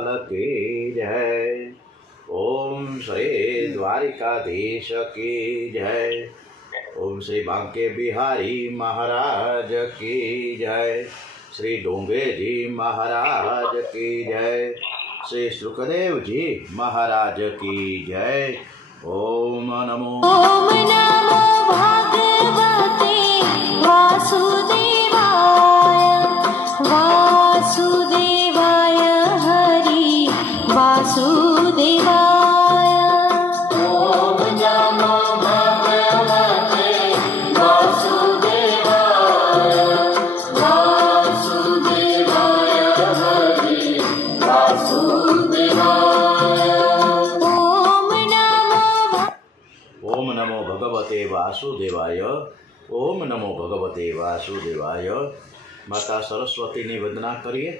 लाल की जय। ओम श्री द्वारिकाधीश की जय। ओम श्री बांके बिहारी महाराज की जय। श्री डोंगे जी महाराज की जय। श्री सुखदेव जी महाराज की जय। ओम नमो भगवते वासुदेवाय वासुदेवाय हरि वासुदेवाय। ओम नमो भगवते वासुदेवाय वासुदेवाय हरि वासुदेवाय। ओम नमो भगवते वासुदेवाय। ओम नमो भगवते वासुदेवाय। माता सरस्वतीની વંદના કરીએ।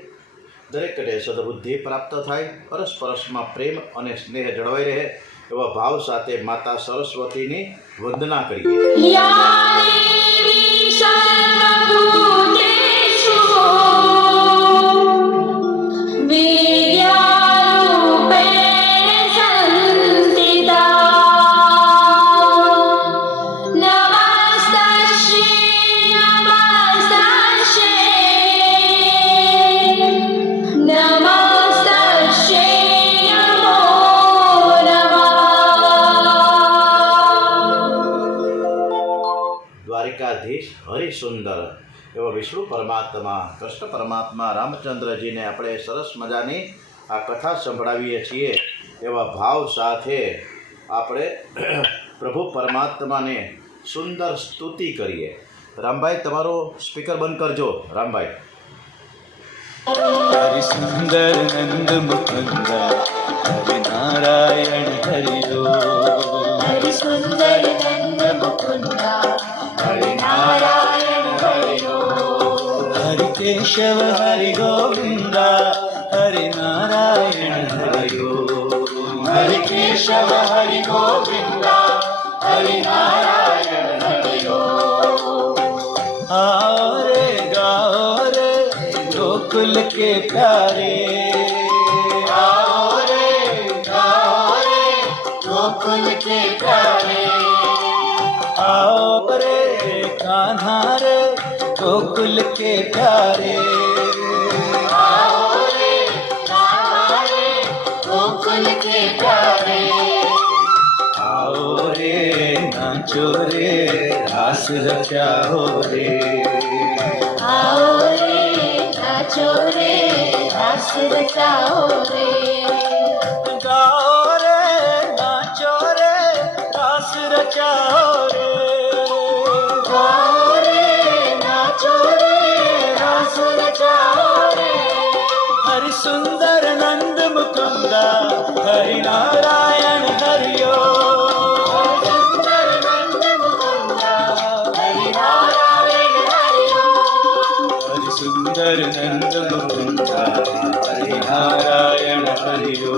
દરેકને સદબુદ્ધિ પ્રાપ્ત થાય, પરસ્પરસમાં પ્રેમ અને સ્નેહ જળવાઈ રહે એવા ભાવ સાથે માતા સરસ્વતીની વંદના કરીએ। દ્વારિકાધીશ હરિસુંદર એવા વિષ્ણુ પરમાત્મા, કૃષ્ણ પરમાત્મા, રામચંદ્રજીને આપણે સરસ મજાની આ કથા સંભળાવીએ છીએ એવા ભાવ સાથે આપણે પ્રભુ પરમાત્માને સુંદર સ્તુતિ કરીએ। રામભાઈ, તમારો સ્પીકર બંધ કરજો। રામભાઈ। हरि सुंदर नंद मुकुंद हरि नारायण हरि हरि सुंदर नंद मुकुंद हरि नारायण हरि हरि केशव हरि गोविंद हरि नारायण हरि हरि केशव हरि गोविंद हरि नारायण हरि। आओ रे गाओ रे गोकुल के प्यारे, आओ रे गाओ रे गोकुल के प्यारे। आओ रे कान्हा रे गोकुल के प्यारे, आओ रे कान्हा रे गोकुल के प्यारे। आओ रे नाचो रे रास रचाओ रे, आओ रे नाचो रे रास रचाओ रे। गाओ रे नाचो रे रास रचाओ रे, गाओ रे नाचो रे रास रचाओ रे। हरि सुंदर नंद मुकुंद हरि नारायण हरिओ, हरि सुंदर नंद मुकुंद हरि नारायण हरिओ। हरि सुंदर नंद मुकुंद हरि नारायण हरिओ,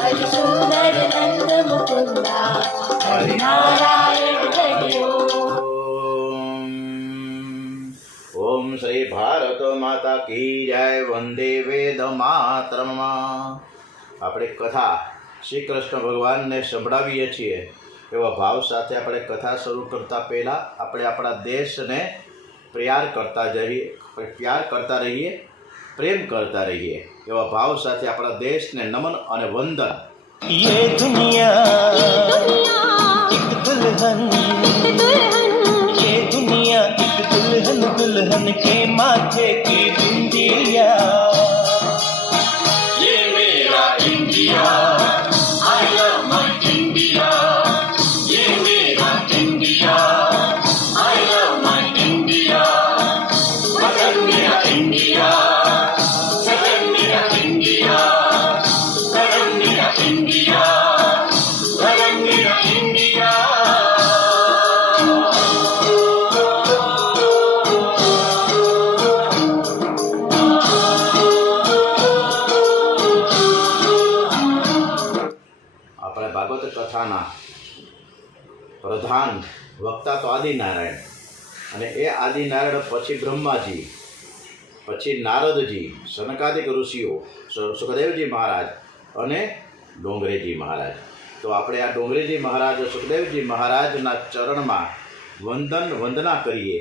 हरि सुंदर नंद मुकुंद हरि नारायण हरिओ। ओम श्री भारत माता की जय। वंदे वेद मातरम। આપણે કથા શ્રી કૃષ્ણ ભગવાનને સંભળાવીએ છીએ એવા ભાવ સાથે આપણે કથા શરૂ કરતા પહેલાં આપણે આપણા દેશને પ્યાર કરતા રહીએ, પ્રેમ કરતા રહીએ એવા ભાવ સાથે આપણા દેશને નમન અને વંદન। ये दुनिया एक दुल्हन, ये दुनिया एक दुल्हन, दुल्हन के माथे की बिंदिया। ये मेरा India, I love my India. ये मेरा India, I love my India. वतन मेरा इंडिया, वतन मेरा इंडिया, वतन मेरा इंडिया, वतन मेरा इंडिया। આપણે ભાગવત કથાના પ્રધાન વક્તા તો આદિનારાયણ, અને એ આદિનારાયણ પછી બ્રહ્માજી પછી નારદજી, સનકાદિક ઋષિઓ, સુખદેવજી મહારાજ અને ડોંગરેજી મહારાજ. તો આપણે આ ડોંગરેજી મહારાજ, સુખદેવજી મહારાજના ચરણમાં વંદના કરીએ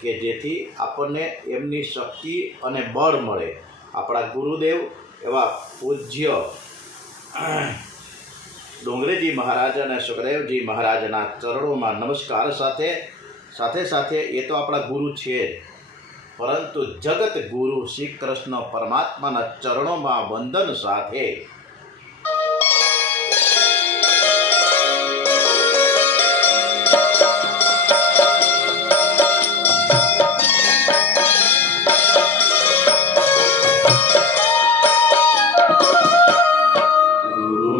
કે જેથી આપણને એમની શક્તિ અને બળ મળે. આપણા ગુરુદેવ એવા પૂજ્ય ડોંગરેજી મહારાજ અને સુખદેવજી મહારાજના ચરણોમાં નમસ્કાર સાથે સાથે એ તો આપણા ગુરુ છે જ, પરંતુ જગત ગુરુ શ્રી કૃષ્ણ પરમાત્માના ચરણોમાં વંદન સાથે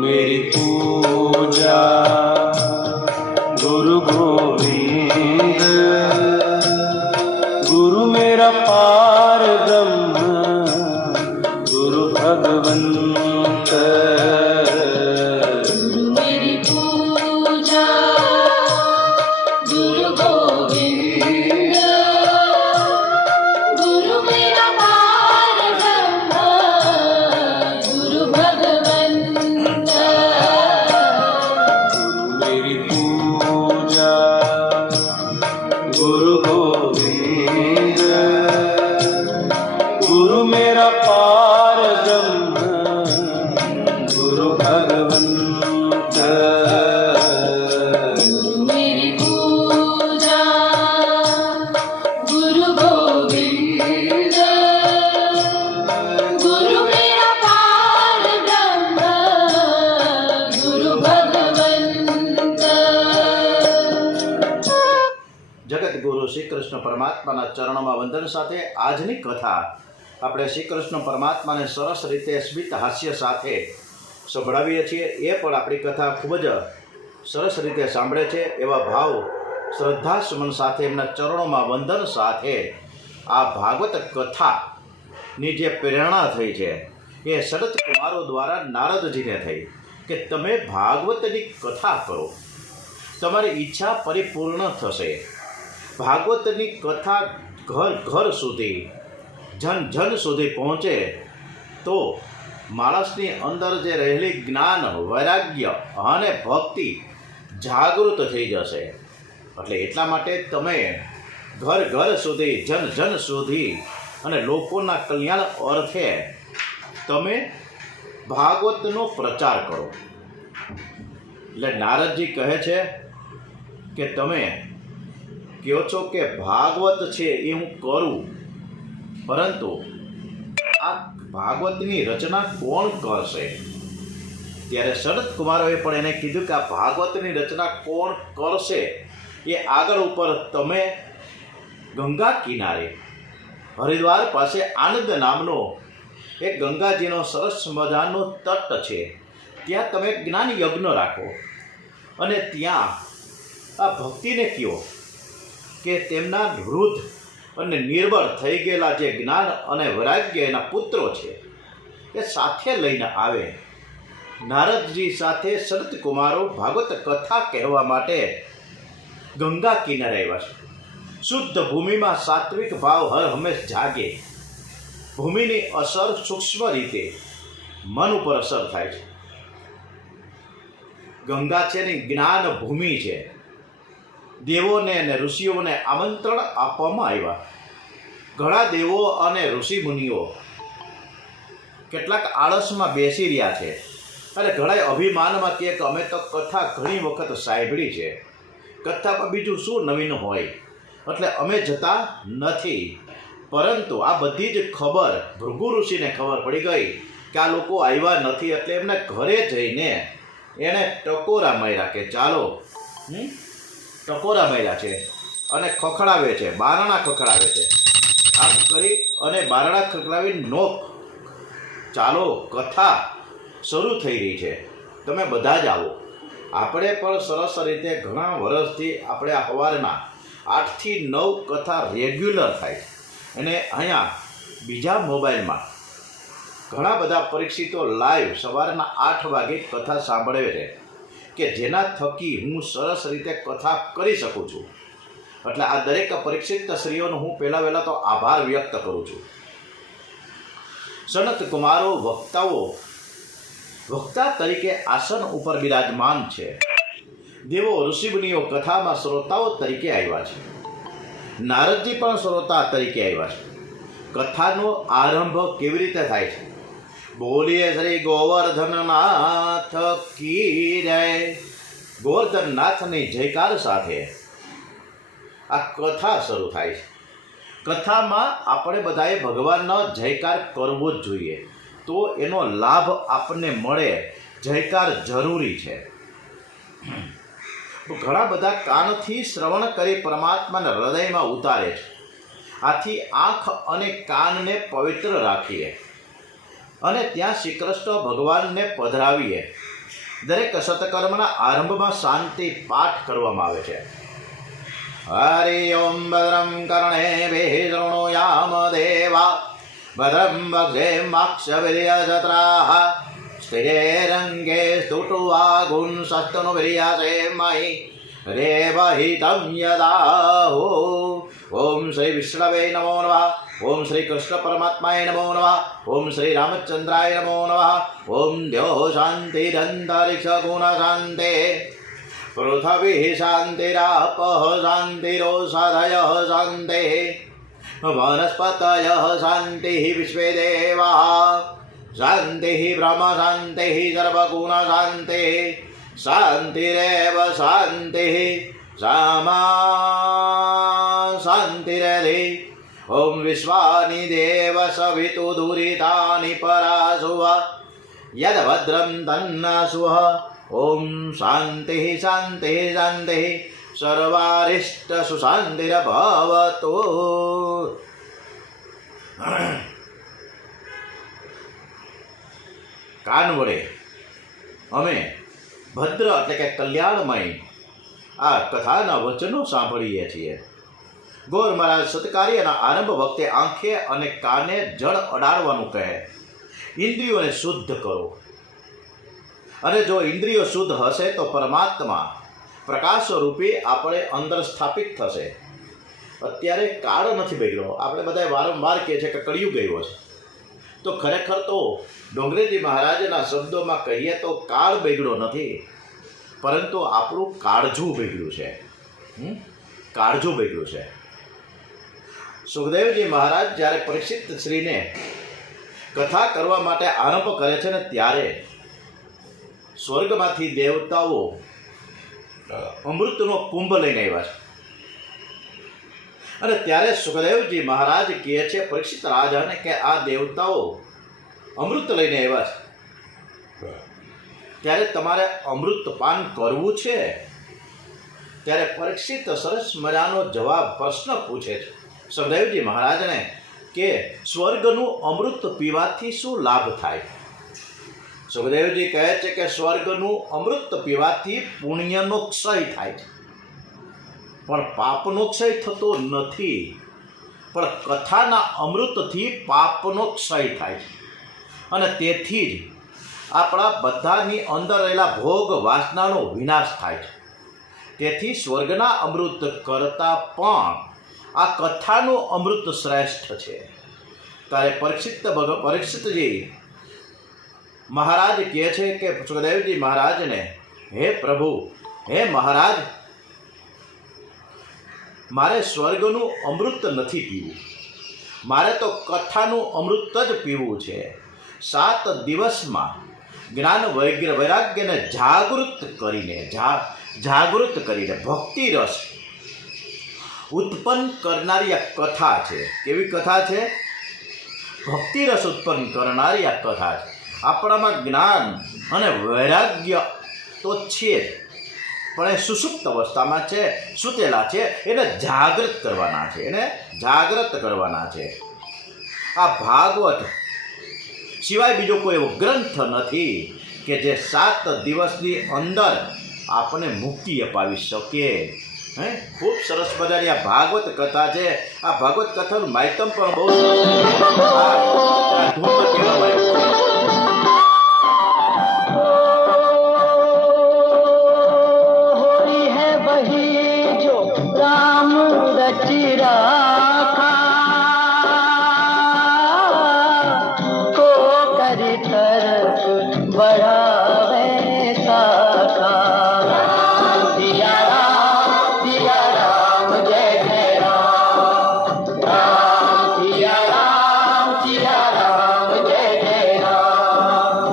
मेरी पूजा गुरु गोविंद, गुरु मेरा पार ब्रह्म, गुरु भगवंत. गुरु मेरी पूजा गुरु गोविंद, गुरु मेरा पार ब्रह्म, गुरु भगवंत. मेरी पूजा गुरु गोविंद, गुरु मेरा पार ब्रह्म, गुरु भगवंत. मेरी पूजा गुरु गोविंद, गुरु मेरा पार ब्रह्म, गुरु भगवंत. જગત ગુરુ શ્રી કૃષ્ણ પરમાત્માના ચરણોમાં વંદન સાથે આજની કથા આપણે શ્રી કૃષ્ણ પરમાત્માને સરસ રીતે સ્મિત હાસ્ય સાથે સંભળાવીએ છીએ. એ પણ આપણી કથા ખૂબ જ સરસ રીતે સાંભળે છે. એવા ભાવ, શ્રદ્ધા સુમન સાથે એમના ચરણોમાં વંદન સાથે આ ભાગવત કથાની જે પ્રેરણા થઈ છે એ શરદ કુમારો દ્વારા નારદજીને થઈ કે તમે ભાગવતની કથા કરો, તમારી ઈચ્છા પરિપૂર્ણ થશે. ભાગવતની કથા ઘર ઘર સુધી, જન જન સુધી પહોંચે તો માણસની અંદર જે રહેલી જ્ઞાન, વૈરાગ્ય અને ભક્તિ જાગૃત થઈ જશે. એટલે એટલા માટે તમે ઘર ઘર સુધી, જન જન સુધી અને લોકોના કલ્યાણ અર્થે તમે ભાગવતનો પ્રચાર કરો. એટલે નારદજી કહે છે કે તમે કહો છો કે ભાગવત છે એ હું કરું, પરંતુ આ ભાગવતની રચના કોણ કરશે? ત્યારે શરદ કુમારોએ પણ એને કીધું કે આ ભાગવતની રચના કોણ કરશે એ આગળ ઉપર તમે ગંગા કિનારે હરિદ્વાર પાસે આનંદ નામનો એક ગંગાજીનો સરસ મજાનો તટ છે, ત્યાં તમે જ્ઞાન યજ્ઞ રાખો અને ત્યાં આ ભક્તિને કહો કે તેમના વૃદ્ધ અને નિર્બળ થઈ ગયેલા જે જ્ઞાન અને વૈરાગ્ય એના પુત્રો છે એ સાથે લઈને આવે. નારદજી સાથે શરદ કુમારો ભાગવત કથા કહેવા માટે ગંગા કિનારે આવ્યા છે. શુદ્ધ ભૂમિમાં સાત્વિક ભાવ હર હંમેશ જાગે. ભૂમિની અસર સૂક્ષ્મ રીતે મન ઉપર અસર થાય છે. ગંગા છે ને જ્ઞાન ભૂમિ છે. દેવોને અને ઋષિઓને આમંત્રણ આપવામાં આવ્યા. ઘણા દેવો અને ઋષિ મુનિઓ કેટલાક આળસમાં બેસી રહ્યા છે અને ઘણા અભિમાનમાં કહે કે અમે તો કથા ઘણી વખત સાંભળી છે, કથામાં બીજું શું નવીન હોય, એટલે અમે જતા નથી. પરંતુ આ બધી જ ખબર ભૃગુ ઋષિને ખબર પડી ગઈ કે આ લોકો આવ્યા નથી, એટલે એમને ઘરે જઈને એણે ટકોરા માર્યા કે ચાલો ટકોરા માર્યા છે અને ખખડાવે છે, બારણા ખખડાવે છે. આમ કરી અને બારણા ખખડાવી નોક, ચાલો કથા શરૂ થઈ રહી છે, તમે બધા જ આવો. આપણે પણ સરસ રીતે ઘણા વર્ષથી આપણે આ સવારના 8 થી 9 કથા રેગ્યુલર થાય અને અહીંયા બીજા મોબાઈલમાં ઘણા બધા પરીક્ષિતો લાઈવ સવારના 8 વાગે કથા સાંભળે છે કે જેના થકી હું સરસ રીતે કથા કરી શકું છું. એટલે આ દરેક પરીક્ષિત શ્રીઓનો હું પહેલાં તો આભાર વ્યક્ત કરું છું સનત કુમારો વક્તા તરીકે આસન ઉપર બિરાજમાન છે. દેવો ઋષિમુનિઓ કથામાં શ્રોતાઓ તરીકે આવ્યા છે. નારદજી પણ શ્રોતા તરીકે આવ્યા છે. કથાનો આરંભ કેવી રીતે થાય છે? બોલીએ શ્રી ગોવર્ધનનાથ કી જય. ગોવર્ધનનાથની જયકાર સાથે આ કથા શરૂ થાય છે. કથામાં આપણે બધાએ ભગવાનનો જયકાર કરવો જ જોઈએ, તો એનો લાભ આપણને મળે. જયકાર જરૂરી છે. ઘણા બધા કાનથી શ્રવણ કરી પરમાત્માના હૃદયમાં ઉતારે છે. આથી આંખ અને કાનને પવિત્ર રાખીએ અને ત્યાં શ્રી કૃષ્ણ ભગવાનને પધરાવીએ. દરેક સત્કર્મના આરંભમાં શાંતિ પાઠ કરવામાં આવે છે. હરિ ઓમ ભદ્રમ કર્ણેભિઃ શૃણુયામ દેવા ભદ્રમ વક્ષેમાક્ષભિર્યજત્રાઃ સ્થિરેરંગે સ્તુષ્ટુવાગુંસસ્તનુભિર્યાસેમહિ રેવહિतं યદાહો. ઓમ શ્રી વિષ્ણવે નમો નમઃ. ઓમ શ્રી કૃષ્ણ પરમાત્માય નમો નમઃ. ઓમ શ્રી રામચંદ્રાય નમો નમઃ. ઓમ દ્યો શાંતિરંતરિક્ષ ગુણ શાંતે પૃથ્વી શાંતિરાપઃ શાંતિરોષધયઃ શાંતે વનસ્પતયઃ શાંતિઃ વિશ્વે દેવાઃ શાંતિઃ બ્રહ્મ શાંતિઃ સર્વગુણ શાંતિઃ શાંતિરેવ શાંતિઃ સામા શાંતિરધિ. ઓમ વિશ્વાનિ દેવ સવિતુ દુરિતાનિ પરાશુવ યદ્ભદ્રં તન્નાશુઃ. ઓમ શાંતિઃ શાંતિઃ શાંતિઃ સર્વારિષ્ટ સુશાંતિર્ભવતુ. કાન વડે અમે ભદ્ર એટલે કે કલ્યાણમય આ કથાના વચનો સાંભળીએ છીએ. ગોર મહારાજ સત્કાર્યના આરંભ વખતે આંખે અને કાને જળ અડાડવાનું કહે. ઇન્દ્રિયોને શુદ્ધ કરો, અને જો ઇન્દ્રિયો શુદ્ધ હશે તો પરમાત્મા પ્રકાશ રૂપે આપણે અંદર સ્થાપિત થશે. અત્યારે કાળ નથી બગડ્યો. આપણે બધા વારંવાર કહે છે કે કળિયુગ ગયો છે, તો ખરેખર તો ડોંગરેજી મહારાજના શબ્દોમાં કહીએ તો કાળ બગડ્યો નથી, પરંતુ આપણું કાળજું બગડ્યું છે. કાળજું બગડ્યું છે. સુખદેવજી મહારાજ જ્યારે પરીક્ષિત શ્રીને કથા કરવા માટે આરંભ કરે છે ને, ત્યારે સ્વર્ગમાંથી દેવતાઓ અમૃતનો કુંભ લઈને આવ્યા છે. અને ત્યારે સુખદેવજી મહારાજ કહે છે પરીક્ષિત રાજાને કે આ દેવતાઓ અમૃત લઈને આવ્યા છે, ત્યારે તમારે અમૃત પાન કરવું છે. ત્યારે પરીક્ષિત સરસ મજાનો જવાબ પ્રશ્ન પૂછે છે સુખદેવજી મહારાજને કે સ્વર્ગનું અમૃત પીવાથી શું લાભ થાય? સુખદેવજી કહે છે કે સ્વર્ગનું અમૃત પીવાથી પુણ્યનો ક્ષય થાય છે, પણ પાપનો ક્ષય થતો નથી. પણ કથાના અમૃતથી પાપનો ક્ષય થાય છે, અને તેથી જ આપણા બધાની અંદર રહેલા ભોગ વાસનાનો વિનાશ થાય છે. તેથી સ્વર્ગના અમૃત કરતાં પણ આ કથાનું અમૃત શ્રેષ્ઠ છે. ત્યારે પરીક્ષિતજી મહારાજ કહે છે કે સુખદેવજી મહારાજને, હે પ્રભુ, હે મહારાજ, મારે સ્વર્ગનું અમૃત નથી પીવું, મારે તો કથાનું અમૃત જ પીવું છે. 7 દિવસમાં જ્ઞાન વૈરાગ્યને જાગૃત કરીને ભક્તિ રસ ઉત્પન્ન કરનારી આ કથા છે. કેવી કથા છે? ભક્તિ રસ ઉત્પન્ન કરનારી આ કથા છે. આપણામાં જ્ઞાન અને વૈરાગ્ય તો છે જ, પણ એ સુષુપ્ત અવસ્થામાં છે, સૂતેલા છે. એને જાગૃત કરવાના છે. આ ભાગવત સિવાય બીજો કોઈ એવો ગ્રંથ નથી કે જે 7 દિવસની અંદર આપણને મુક્તિ અપાવી શકે. ખૂબ સરસ મજાની આ ભાગવત કથા છે. આ ભાગવત કથાનું માહિતમ પણ બહુ સરસ रच राखा को नरक बढ़ावे साखा सिया राम जय जय राम सिया राम जय जय राम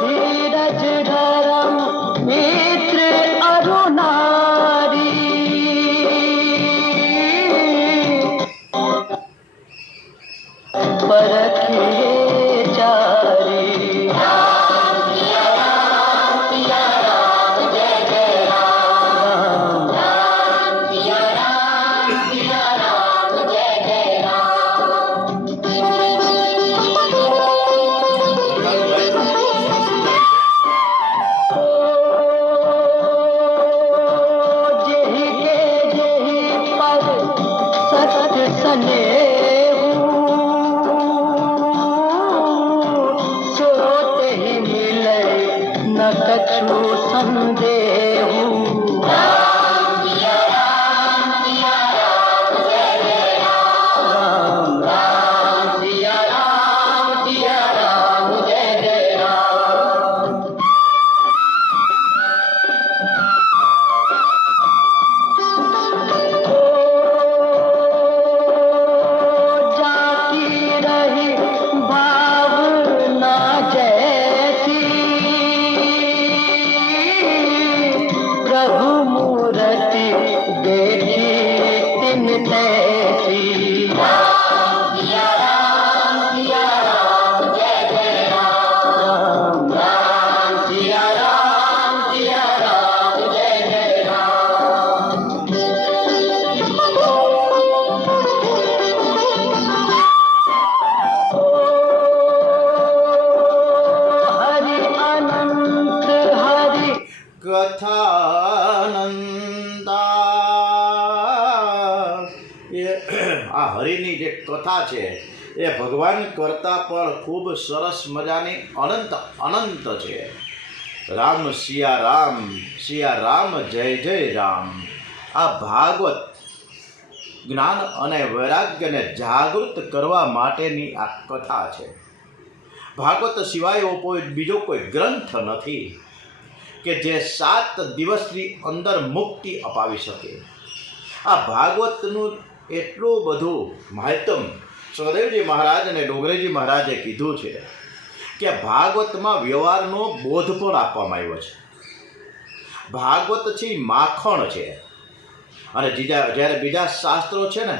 धीरज धर्म मित्र अरुणारी परखिए चारी सिया राम जय जय राम सिया राम जय जय राम जेहि के जेहि पद सत स्नेहु सो तेहि मिलै न कछु संदेहु सिया राम जय जय राम सिया राम जय जय राम जाकी रही भावना जैसी प्रभु मूर्ति देखी तिन तैसी सिया राम जय जय राम सिया राम जय जय राम हरि अनंत हरि કથાનંદા એ આ હરિની જે કથા છે એ ભગવાન કરતાં પણ ખૂબ સરસ મજાની અનંત અનંત છે. રામ સિયા રામ જય જય રામ. આ ભાગવત જ્ઞાન અને વૈરાગ્યને જાગૃત કરવા માટેની આ કથા છે. ભાગવત સિવાય એવો બીજો કોઈ ગ્રંથ નથી કે જે 7 દિવસની અંદર મુક્તિ અપાવી શકે. આ ભાગવતનું એટલું બધું માહિતમ સહદેવજી મહારાજ અને ડોંગરેજી મહારાજે કીધું છે કે ભાગવતમાં વ્યવહારનો બોધ પણ આપવામાં આવ્યો છે. ભાગવત છે ઈ માખણ છે અને જ્યારે બીજા શાસ્ત્રો છે ને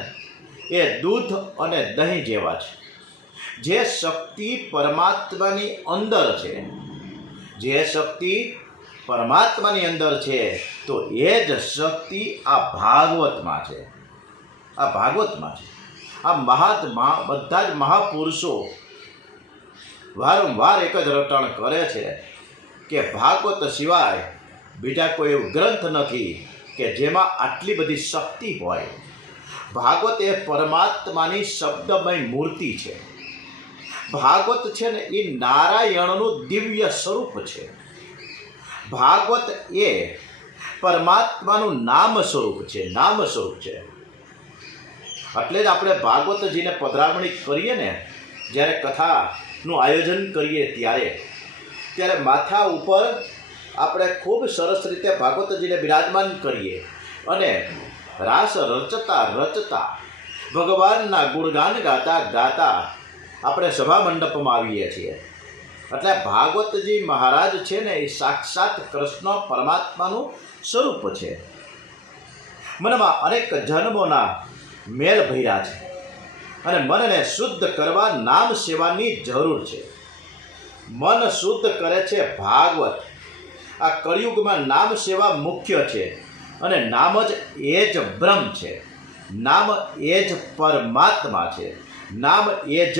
એ દૂધ અને દહીં જેવા છે. જે શક્તિ પરમાત્માની અંદર છે, જે શક્તિ પરમાત્માની અંદર છે તો એ જ શક્તિ આ ભાગવતમાં છે. આ ભાગવતમાં છે. આ મહાત્મા બધા જ મહાપુરુષો વારંવાર એક જ રટણ કરે છે કે ભાગવત સિવાય બીજા કોઈ એવું ગ્રંથ નથી કે જેમાં આટલી બધી શક્તિ હોય. ભાગવત એ પરમાત્માની શબ્દમય મૂર્તિ છે. ભાગવત છે ને એ નારાયણનું દિવ્ય સ્વરૂપ છે. ભાગવત એ પરમાત્માનું નામ સ્વરૂપ છે, નામ સ્વરૂપ છે. એટલે જ આપણે ભાગવતજીને પધરામણી કરીએ ને, જ્યારે કથાનું આયોજન કરીએ ત્યારે માથા ઉપર આપણે ખૂબ સરસ રીતે ભાગવતજીને બિરાજમાન કરીએ અને રાસ રચતા ભગવાનના ગુણગાન ગાતા આપણે સભા મંડપમાં આવીએ છીએ. એટલે ભાગવતજી મહારાજ છે ને એ સાક્ષાત કૃષ્ણ પરમાત્માનું સ્વરૂપ છે. મનમાં અનેક જન્મોના મેલ ભર્યા છે અને મનને શુદ્ધ કરવા નામ સેવાની જરૂર છે. મન શુદ્ધ કરે છે ભાગવત. આ કળિયુગમાં નામ સેવા મુખ્ય છે અને નામ જ એ જ બ્રહ્મ છે. નામ એ જ પરમાત્મા છે. નામ એ જ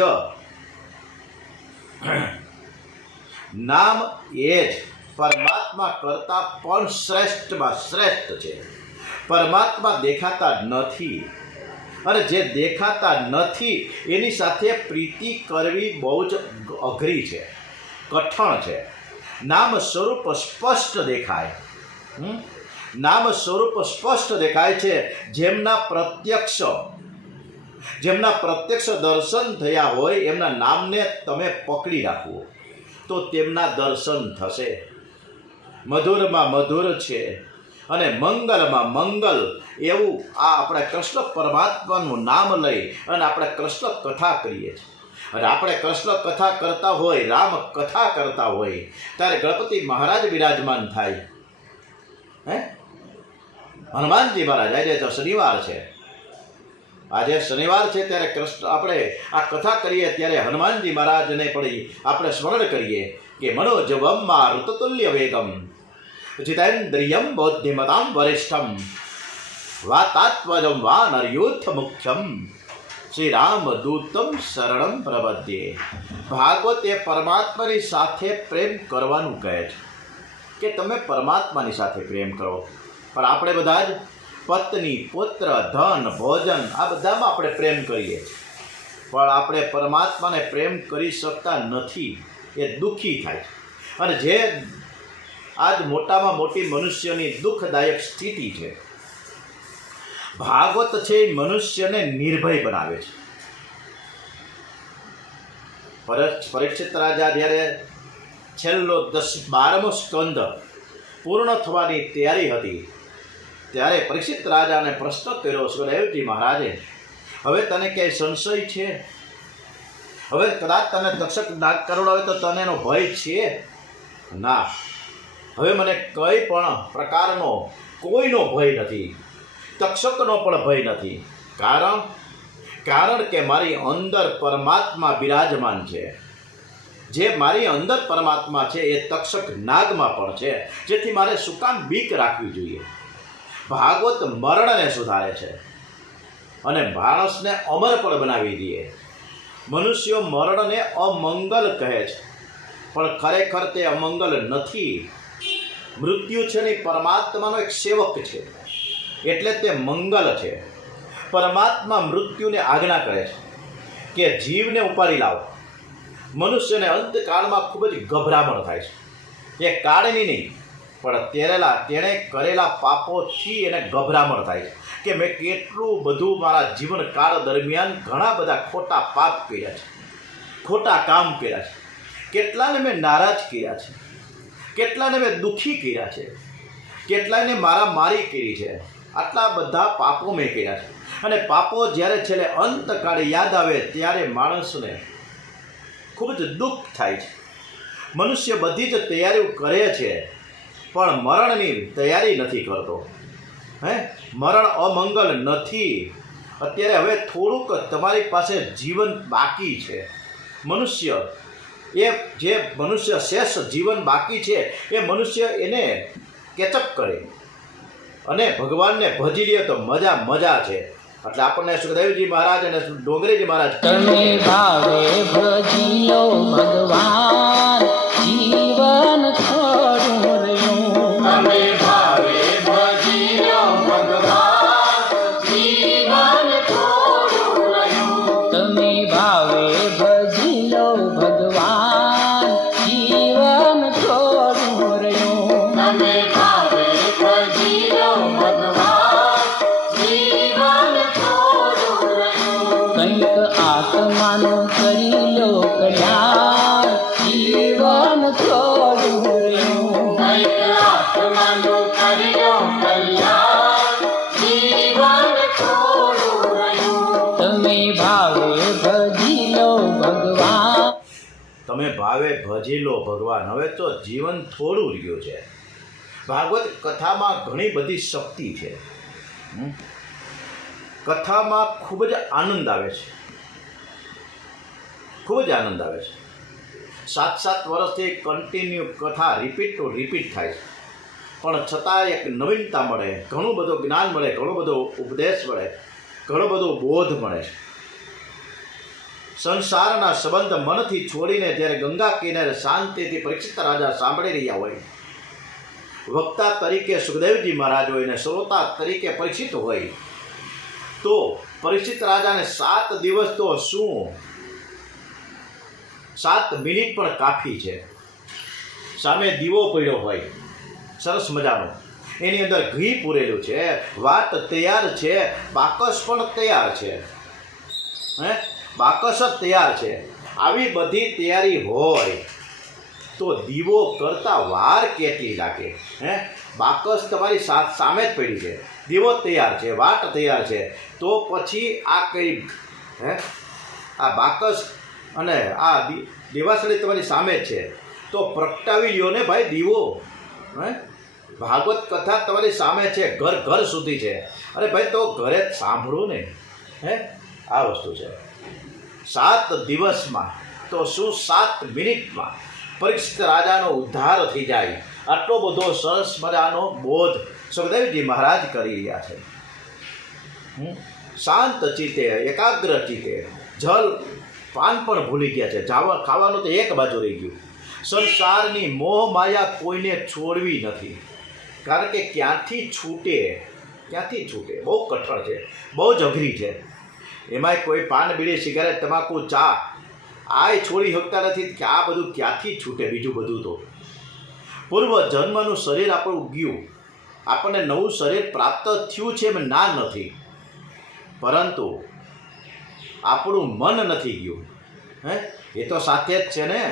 પરમાત્મા કરતાં પણ શ્રેષ્ઠમાં શ્રેષ્ઠ છે. પરમાત્મા દેખાતા નથી અને જે દેખાતા નથી એની સાથે પ્રીતિ કરવી બહુ જ અઘરી છે, કઠણ છે. નામ સ્વરૂપ સ્પષ્ટ દેખાય, નામ સ્વરૂપ સ્પષ્ટ દેખાય છે. જેમના પ્રત્યક્ષ દર્શન થયા હોય એમના નામને તમે પકડી રાખવો તો તેમના દર્શન થશે. મધુરમાં મધુર છે અને મંગલમાં મંગલ એવું આ આપણે કૃષ્ણ પરમાત્માનું નામ લઈ અને આપણે કૃષ્ણ કથા કરીએ છીએ. અને આપણે કૃષ્ણ કથા કરતા હોય, રામ કથા કરતા હોય ત્યારે ગણપતિ મહારાજ બિરાજમાન થાય. હનુમાનજી મહારાજ, આજે તો શનિવાર છે, આજે શનિવાર છે ત્યારે કૃષ્ણ આપણે આ કથા કરીએ ત્યારે હનુમાનજી મહારાજને પણ આપણે સ્મરણ કરીએ કે મનોજવમ મારુતતુલ્ય વેગમ જીતેન્દ્રિયમ બૌદ્ધિમતામ વરિષ્ઠમ વાતાત્વજમ વાનરયુદ્ધ મુખ્યમ શ્રી રામદૂતમ શરણમ પ્રપદ્યે. ભાગવત એ પરમાત્માની સાથે પ્રેમ કરવાનું કહે છે કે તમે પરમાત્માની સાથે પ્રેમ કરો. પણ આપણે બધા જ પત્ની, પુત્ર, ધન, ભોજન આ બધામાં આપણે પ્રેમ કરીએ છીએ, પણ આપણે પરમાત્માને પ્રેમ કરી શકતા નથી. એ દુઃખી થાય. અને જે આજ મોટામાં મોટી મનુષ્યની દુઃખદાયક સ્થિતિ છે, ભાગવત છે એ મનુષ્યને નિર્ભય બનાવે છે. પરીક્ષિત રાજા જ્યારે છેલ્લો 12મો સ્કંદ પૂર્ણ થવાની તૈયારી હતી ત્યારે પરીક્ષિત રાજાને પ્રશ્ન કર્યો, સુખદેવજી મહારાજે, હવે તને ક્યાંય સંશય છે? હવે કદાચ તને તક્ષક નાગ કરોડાવે તો તને એનો ભય છે? ના, હવે મને કંઈ પણ પ્રકારનો કોઈનો ભય નથી, તક્ષકનો પણ ભય નથી. કારણ કે મારી અંદર પરમાત્મા બિરાજમાન છે. જે મારી અંદર પરમાત્મા છે એ તક્ષક નાગમાં પણ છે, જેથી મારે શું કામ બીક રાખવી જોઈએ? ભાગવત મરણને સુધારે છે અને માણસને અમર પણ બનાવી દે. મનુષ્યો મરણને અમંગલ કહે છે, પણ ખરેખર તે અમંગલ નથી. મૃત્યુ છે ને પરમાત્માનો એક સેવક છે, એટલે તે મંગલ છે. પરમાત્મા મૃત્યુને આજ્ઞા કરે છે કે જીવને ઉપાડી લાવો. મનુષ્યને અંતકાળમાં ખૂબ જ ગભરામણ થાય છે. એ કાળની નહીં, પણ તેણે કરેલા પાપોથી એને ગભરામણ થાય છે કે મેં કેટલું બધું મારા જીવનકાળ દરમિયાન ઘણા બધા ખોટા પાપ કર્યા છે, ખોટા કામ કર્યા છે, કેટલાને મેં નારાજ કર્યા છે, કેટલાને મેં દુઃખી કર્યા છે, કેટલાને મારી કરી છે. આટલા બધા પાપો મેં કર્યા છે. અને પાપો જ્યારે છેલ્લે અંતકાળે યાદ આવે ત્યારે માણસને ખૂબ જ દુઃખ થાય છે. મનુષ્ય બધી જ તૈયારીઓ કરે છે, પણ મરણની તૈયારી નથી કરતો. મરણ અમંગલ નથી. અત્યારે હવે થોડુંક તમારી પાસે જીવન બાકી છે. જે મનુષ્ય શેષ જીવન બાકી છે એ મનુષ્ય એને કેચઅપ કરે અને ભગવાનને ભજી લે તો મજા છે. એટલે આપણને સુખદેવજી મહારાજ અને ડોંગરેજી મહારાજ, તમે ભાવે ભજી લો ભગવાન, જીવન થોડું રહ્યું. તમે ભાવે ભજી લો ભગવાન, જીવન થોડું રહ્યું. તમે ભાવે ભજી લો ભગવાન, જીવન થોડું રહ્યું. તમે ભાવે ભજી લો ભગવાન, જીવન થોડું રહ્યું. કંઈક આત્માનું કરી લો કલ્યાણ, જીવન થોડું રહ્યું. કંઈક આત્માનું કરી લો કલ્યાણ, જીવન થોડું રહ્યું. તમે ભાવે ભજી લો ભગવાન. તમે ભાવે ભજી લો ભગવાન. હવે તો જીવન થોડું રહ્યું છે. ભાગવત કથામાં ઘણી બધી શક્તિ છે. કથામાં ખૂબ જ આનંદ આવે છે, ખૂબ જ આનંદ આવે છે. 7 વર્ષથી કન્ટિન્યુ કથા રિપીટ થાય છે, પણ છતાં એક નવીનતા મળે, ઘણું બધું જ્ઞાન મળે, ઘણો બધો ઉપદેશ મળે, ઘણો બધો બોધ મળે છે. સંસારના સંબંધ મનથી છોડીને જ્યારે ગંગા કિનારે શાંતિથી પરીક્ષિત રાજા સાંભળી રહ્યા હોય, વક્તા તરીકે સુખદેવજી મહારાજ હોય ને શ્રોતા તરીકે પરીક્ષિત હોય, તો પરીક્ષિત રાજાને 7 દિવસ તો શું 7 મિનિટ પણ કાફી છે. સામે દીવો પડ્યો હોય સરસ મજાનો, એની અંદર ઘી પૂરેલું છે, વાત તૈયાર છે, બાકસ પણ તૈયાર છે, બાકસ જ તૈયાર છે. આવી બધી તૈયારી હોય તો દીવો કરતા વાર કેટલી લાગે? બાકસ તમારી સામે જ પડી છે, દીવો તૈયાર છે, વાટ તૈયાર છે, તો પછી આ કઈ આ બાકસ અને આ દેવાસળી તમારી સામે જ છે, તો પ્રગટાવી લ્યો ને ભાઈ દીવો. ભાગવત કથા તમારી સામે છે, ઘર ઘર સુધી છે. અરે ભાઈ તો ઘરે જ સાંભળો ને. આ વસ્તુ છે. 7 દિવસમાં તો શું 7 મિનિટમાં પરીક્ષિત રાજાનો ઉદ્ધાર થઈ જાય, આટલો બધો સરસ મજાનો બોધ સુખદેવજી મહારાજ કરી રહ્યા છે. શાંત ચિત્તે, એકાગ્ર ચિત્તે, જલ પાન પણ ભૂલી ગયા છે, ખાવાનું તો એક બાજુ રહી ગયું. સંસારની મોહ માયા કોઈને છોડવી નથી, કારણ કે ક્યાંથી છૂટે? બહુ કઠણ છે, બહુ જ અઘરી છે. એમાંય કોઈ પાન બીડી સિગારેટ તમાકુ ચા આ છોડી શકતા નથી કે આ બધું ક્યાંથી છૂટે? બીજું બધું તો પૂર્વ જન્મનું શરીર આપણું ગયું, આપણને નવું શરીર પ્રાપ્ત થયું છે એમ ના નથી, પરંતુ આપણું મન નથી ગયું. એ તો સાથે જ છે ને.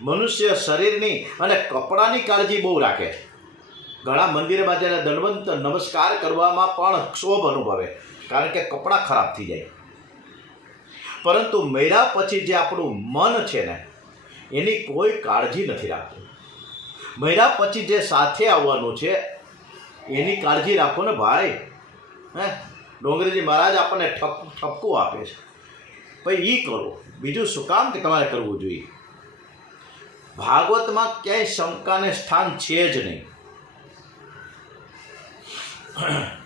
મનુષ્ય શરીરની અને કપડાની કાળજી બહુ રાખે. ઘણા મંદિરમાં જ્યારે દંડવંત નમસ્કાર કરવામાં પણ ક્ષોભ અનુભવે, કારણ કે કપડાં ખરાબ થઈ જાય. પરંતુ મર્યા પછી જે આપણું મન છે ને, એની કોઈ કાળજી નથી રાખતું. મર્યા પછી જે સાથે આવવાનું છે એની કાળજી રાખો ને ભાઈ. ડોંગરીજી મહારાજ આપણને ઠપકો આપે છે, ભાઈ એ કરો, બીજું શું કામ કે તમારે કરવું જોઈએ? ભાગવતમાં ક્યાંય શંકાને સ્થાન છે જ નહીં.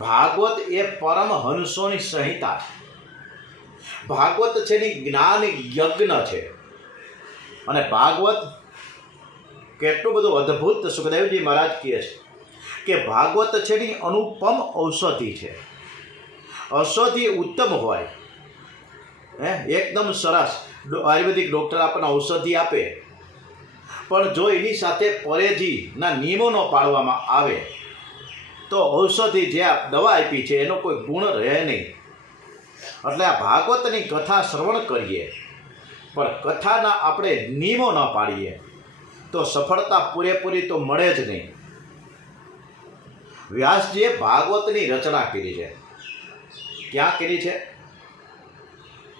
ભાગવત એ પરમહંસોની સંહિતા છે. ભાગવત છે ની જ્ઞાન યજ્ઞ છે. અને ભાગવત કેટલું બધું અદ્ભુત સુખદેવજી મહારાજ કહે છે કે ભાગવત છે ની અનુપમ ઔષધિ છે. ઔષધિ ઉત્તમ હોય, એકદમ સરસ. આયુર્વેદિક ડૉક્ટર આપણને ઔષધિ આપે, પણ જો એની સાથે પરેજીના નિયમો ન પાળવામાં આવે તો ઔષધિ જે આ દવા આપી છે એનો કોઈ ગુણ રહે નહીં. એટલે આ ભાગવતની કથા શ્રવણ કરીએ પણ કથાના આપણે નિયમો ન પાડીએ તો સફળતા પૂરેપૂરી તો મળે જ નહીં. વ્યાસજીએ ભાગવતની રચના કરી છે. ક્યાં કરી છે?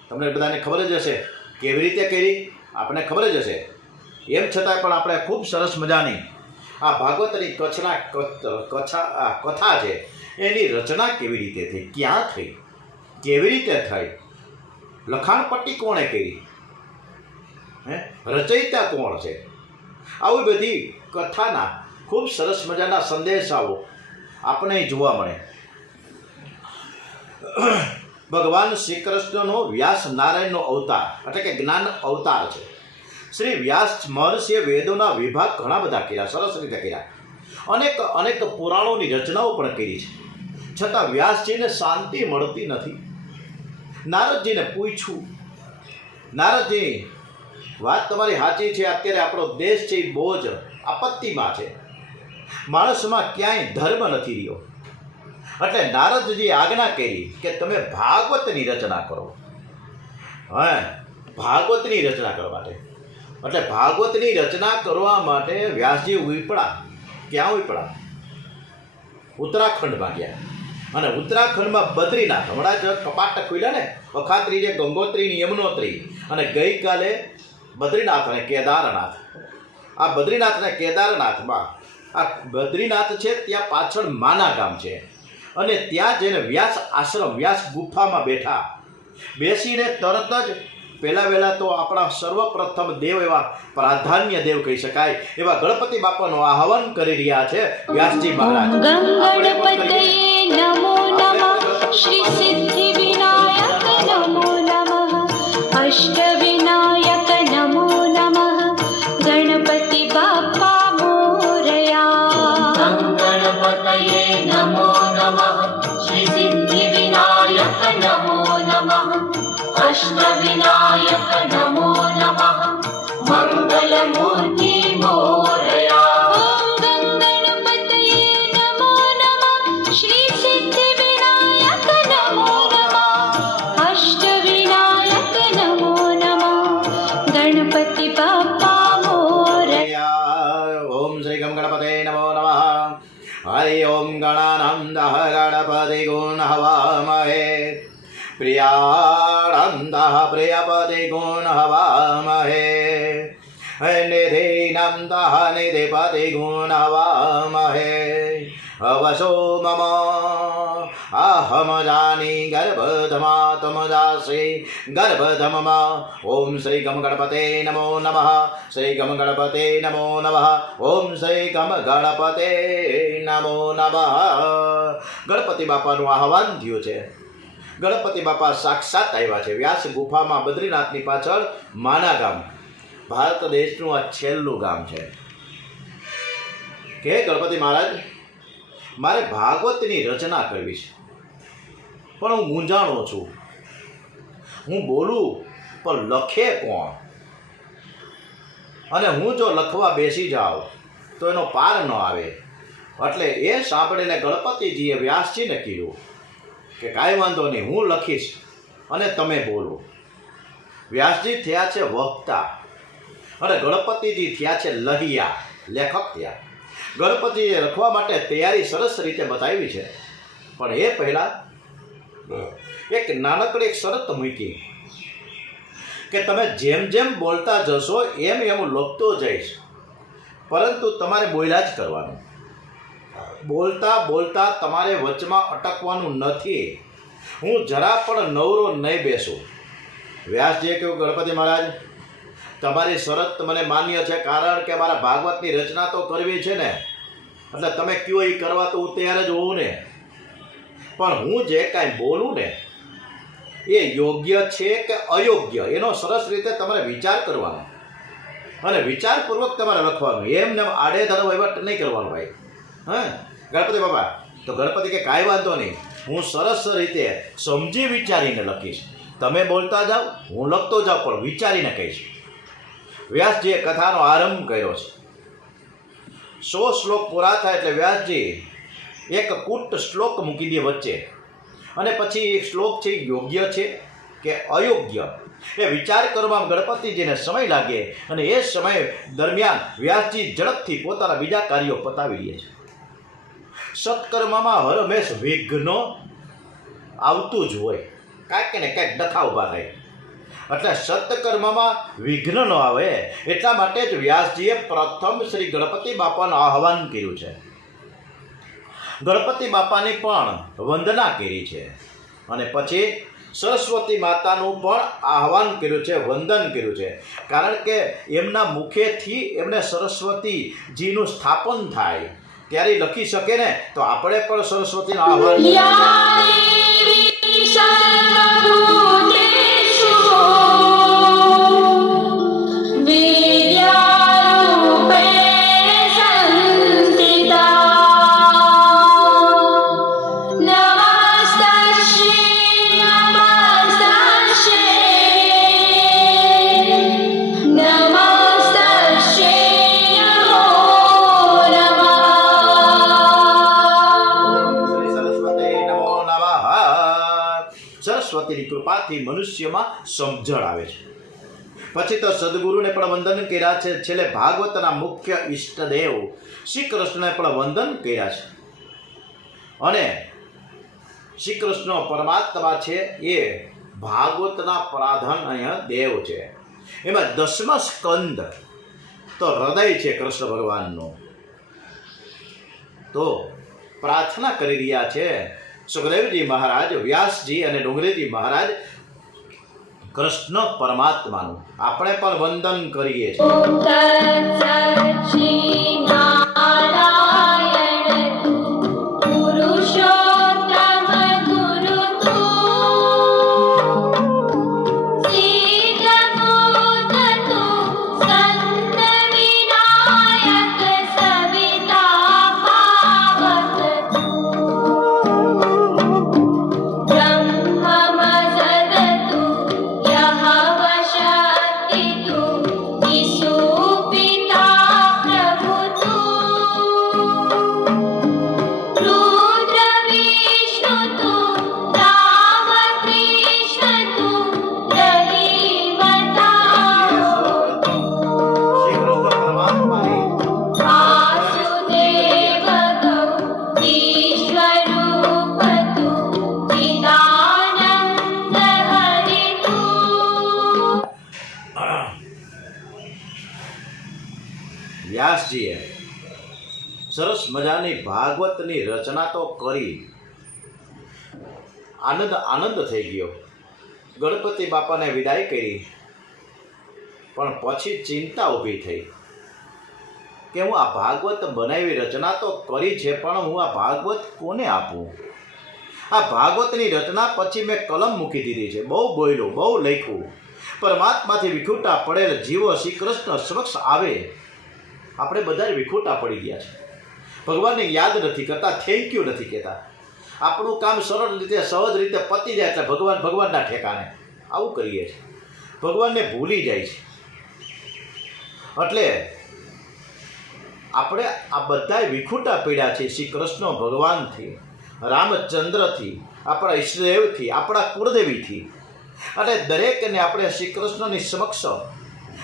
તમને બધાને ખબર જ હશે. કેવી રીતે કરી આપણને ખબર જ હશે. એમ છતાંય પણ આપણે ખૂબ સરસ મજાની આ ભાગવતની કથા છે એની રચના કેવી રીતે થઈ, ક્યાં થઈ, કેવી રીતે થઈ, લખાણ પટ્ટી કોણે કરી, રચયિતા કોણ છે, આવી બધી કથાના ખૂબ સરસ મજાના સંદેશાઓ આપણે જોવા મળે. ભગવાન શ્રી કૃષ્ણનો વ્યાસ નારાયણનો અવતાર એટલે કે જ્ઞાન અવતાર છે. શ્રી વ્યાસ મહર્ષિએ વેદોના વિભાગ ઘણા બધા કર્યા, સરસ રીતે કર્યા. અનેક પુરાણોની રચનાઓ પણ કરી છે. છતાં વ્યાસજીને શાંતિ મળતી નથી. નારદજીને પૂછ્યું, નારદજી વાત તમારી સાચી છે, અત્યારે આપણો દેશ છે એ બહુ જ આપત્તિમાં છે, માણસમાં ક્યાંય ધર્મ નથી રહ્યો. એટલે નારદજી આજ્ઞા કરી કે તમે ભાગવતની રચના કરો. ભાગવતની રચના કરવા માટે, એટલે ભાગવતની રચના કરવા માટે વ્યાસજી ઉપડ્યા. ક્યાં ઉપડ્યા? ઉત્તરાખંડમાં ગયા. અને ઉત્તરાખંડમાં બદ્રીનાથ, હમણાં જ કપાટ ખુલ્યા ને, અખાત્રી જે ગંગોત્રી યમનોત્રી, અને ગઈકાલે બદ્રીનાથ અને કેદારનાથ. આ બદ્રીનાથ અને કેદારનાથમાં આ બદ્રીનાથ છે ત્યાં પાછળ માના ગામ છે, અને ત્યાં જઈને વ્યાસ આશ્રમ, વ્યાસ ગુફામાં બેઠા. બેસીને તરત જ પહેલાં તો આપણા સર્વપ્રથમ દેવ એવા પ્રાધાન્ય દેવ કહી શકાય એવા ગણપતિ બાપાનું આહવાન કરી રહ્યા છે વ્યાસજી મહારાજ. ગણપતયે નમો નમઃ, શ્રી સિદ્ધિ વિનાયક નમો નમઃ, અષ્ટ વિનાયક નમો નમઃ, ગણપતિ બાપા મોરયા. ગણપતયે નમો નમઃ, શ્રી સિદ્ધિ વિનાયક નમો નમઃ, અષ્ટ વિનાયક નમો નમઃ, મંગલ મૂર્તિ મોરયા. ઓમ ગણપતયે નમો गणपति गुण हवामहे प्रियानन्दः प्रियपति गुण हवामहे निधिनन्दः निधिपति गुण हवामहे अवसो मम अहम जानी गर्भधमा तम जासि गर्भधम ओम श्री गम गणपते नमो नमः श्री गम गणपते नमो नमः ओम श्री गम गणपते नमो नमः गणपति बापाનું આહવાન થયું છે ગણપતિ બાપા સાક્ષાત આવ્યા છે વ્યાસ ગુફામાં બદ્રીનાથની પાછળ માના ગામ ભારત દેશનું આ છેલ્લું ગામ છે કે ગણપતિ મહારાજ મારે ભાગવતની રચના કરવી છે પણ હું મૂંઝાણો છું હું બોલું પણ લખે કોણ અને હું જો લખવા બેસી જાઉં તો એનો પાર ન આવે એટલે એ સાંભળીને ગણપતિજીએ વ્યાસજીને કીધું કે કાંઈ વાંધો નહીં હું લખીશ અને તમે બોલો વ્યાસજી થયા છે વક્તા અને ગણપતિજી થયા છે લહિયા લેખક થયા ગણપતિએ લખવા માટે તૈયારી સરસ રીતે બતાવી છે પણ એ પહેલાં એક નાનકડી એક શરત મૂકી કે તમે જેમ જેમ બોલતા જશો એમ એમ હું લખતો જઈશ પરંતુ તમારે બોલ્યા જ કરવાનું બોલતા બોલતા તમારે વચમાં અટકવાનું નથી હું જરા પણ નવરો નહીં બેસું વ્યાસજીએ કહ્યું ગણપતિ મહારાજ તમારી શરત મને માન્ય છે કારણ કે મારા ભાગવતની રચના તો કરવી છે ને એટલે તમે કયો એ કરવા તો હું તૈયાર જ હોઉં ને પણ હું જે કાંઈ બોલું ને એ યોગ્ય છે કે અયોગ્ય એનો સરસ રીતે તમારે વિચાર કરવાનો અને વિચારપૂર્વક તમારે લખવાનું એમને આડેધડ વહીવટ નહીં કરવાનો ભાઈ હા ગણપતિ બાપા તો ગણપતિ કે કાંઈ વાંધો નહીં હું સરસ રીતે સમજી વિચારીને લખીશ તમે બોલતા જાઓ હું લખતો જાઉં પણ વિચારીને કહીશ વ્યાસજીએ કથાનો આરંભ કર્યો છે 100 શ્લોક પૂરા થાય એટલે વ્યાસજી એક કૂટ શ્લોક મૂકી દે વચ્ચે અને પછી એક શ્લોક છે યોગ્ય છે કે અયોગ્ય એ વિચાર કરવામાં ગણપતિજીને સમય લાગે અને એ સમય દરમિયાન વ્યાસજી ઝડપથી પોતાના બીજા કાર્યો પતાવી લે છે સત્કર્મમાં હરમેશ વિઘ્નો આવતું જ હોય કાંઈક ને કાંઈક ડખા ઊભા થાય એટલે સત્કર્મમાં વિઘ્ન ન આવે એટલા માટે જ વ્યાસજીએ પ્રથમ શ્રી ગણપતિ બાપાનું આહવાન કર્યું છે ગણપતિ બાપાની પણ વંદના કરી છે અને પછી સરસ્વતી માતાનું પણ આહવાન કર્યું છે વંદન કર્યું છે કારણ કે એમના મુખેથી એમને સરસ્વતીજીનું સ્થાપન થાય ત્યારે લખી શકે ને તો આપણે પણ સરસ્વતીનું આહવાન સરસ્વતીની કૃપાથી મનુષ્યમાં સમજણ આવે છે પછી તો સદગુરુને પણ વંદન કર્યા છે છેલ્લે ભાગવતના મુખ્ય ઈષ્ટદેવ શ્રી કૃષ્ણને પણ વંદન કર્યા છે અને શ્રી કૃષ્ણ પરમાત્મા છે એ ભાગવતના પ્રાધાન્ય દેવ છે એમાં 10મા સ્કંદ તો હૃદય છે કૃષ્ણ ભગવાનનું તો પ્રાર્થના કરી રહ્યા છે સુખદેવજી મહારાજ વ્યાસજી અને ડુંગરીજી મહારાજ કૃષ્ણ પરમાત્માનું આપણે પણ વંદન કરીએ Isupi વ્યાસજીએ સરસ મજાની ભાગવતની રચના તો કરી, આનંદ થઈ ગયો, ગણપતિ બાપાને વિદાય કરી, પણ પછી ચિંતા ઊભી થઈ કે હું આ ભાગવત બનાવી રચના તો કરી છે, પણ હું આ ભાગવત કોને આપું? આ ભાગવતની રચના પછી મેં કલમ મૂકી દીધી છે, બહુ બોલ્યો, બહુ લખ્યું, પરમાત્માથી વિખૂટા પડેલ જીવો શ્રી કૃષ્ણ સમક્ષ આવે, આપણે બધા વિખૂટા પડી ગયા છે, ભગવાનને યાદ નથી કરતા, થેન્ક યુ નથી કહેતા, આપણું કામ સરળ રીતે સહજ રીતે પતી જાય એટલે ભગવાનના ઠેકાણે આવું કરીએ છીએ, ભગવાનને ભૂલી જાય છે. એટલે આપણે આ બધાય વિખૂટા પડ્યા છે શ્રી કૃષ્ણ ભગવાનથી, રામચંદ્રથી, આપણા ઈષ્ટદેવથી, આપણા કુળદેવીથી, અને દરેકને આપણે શ્રી કૃષ્ણની સમક્ષ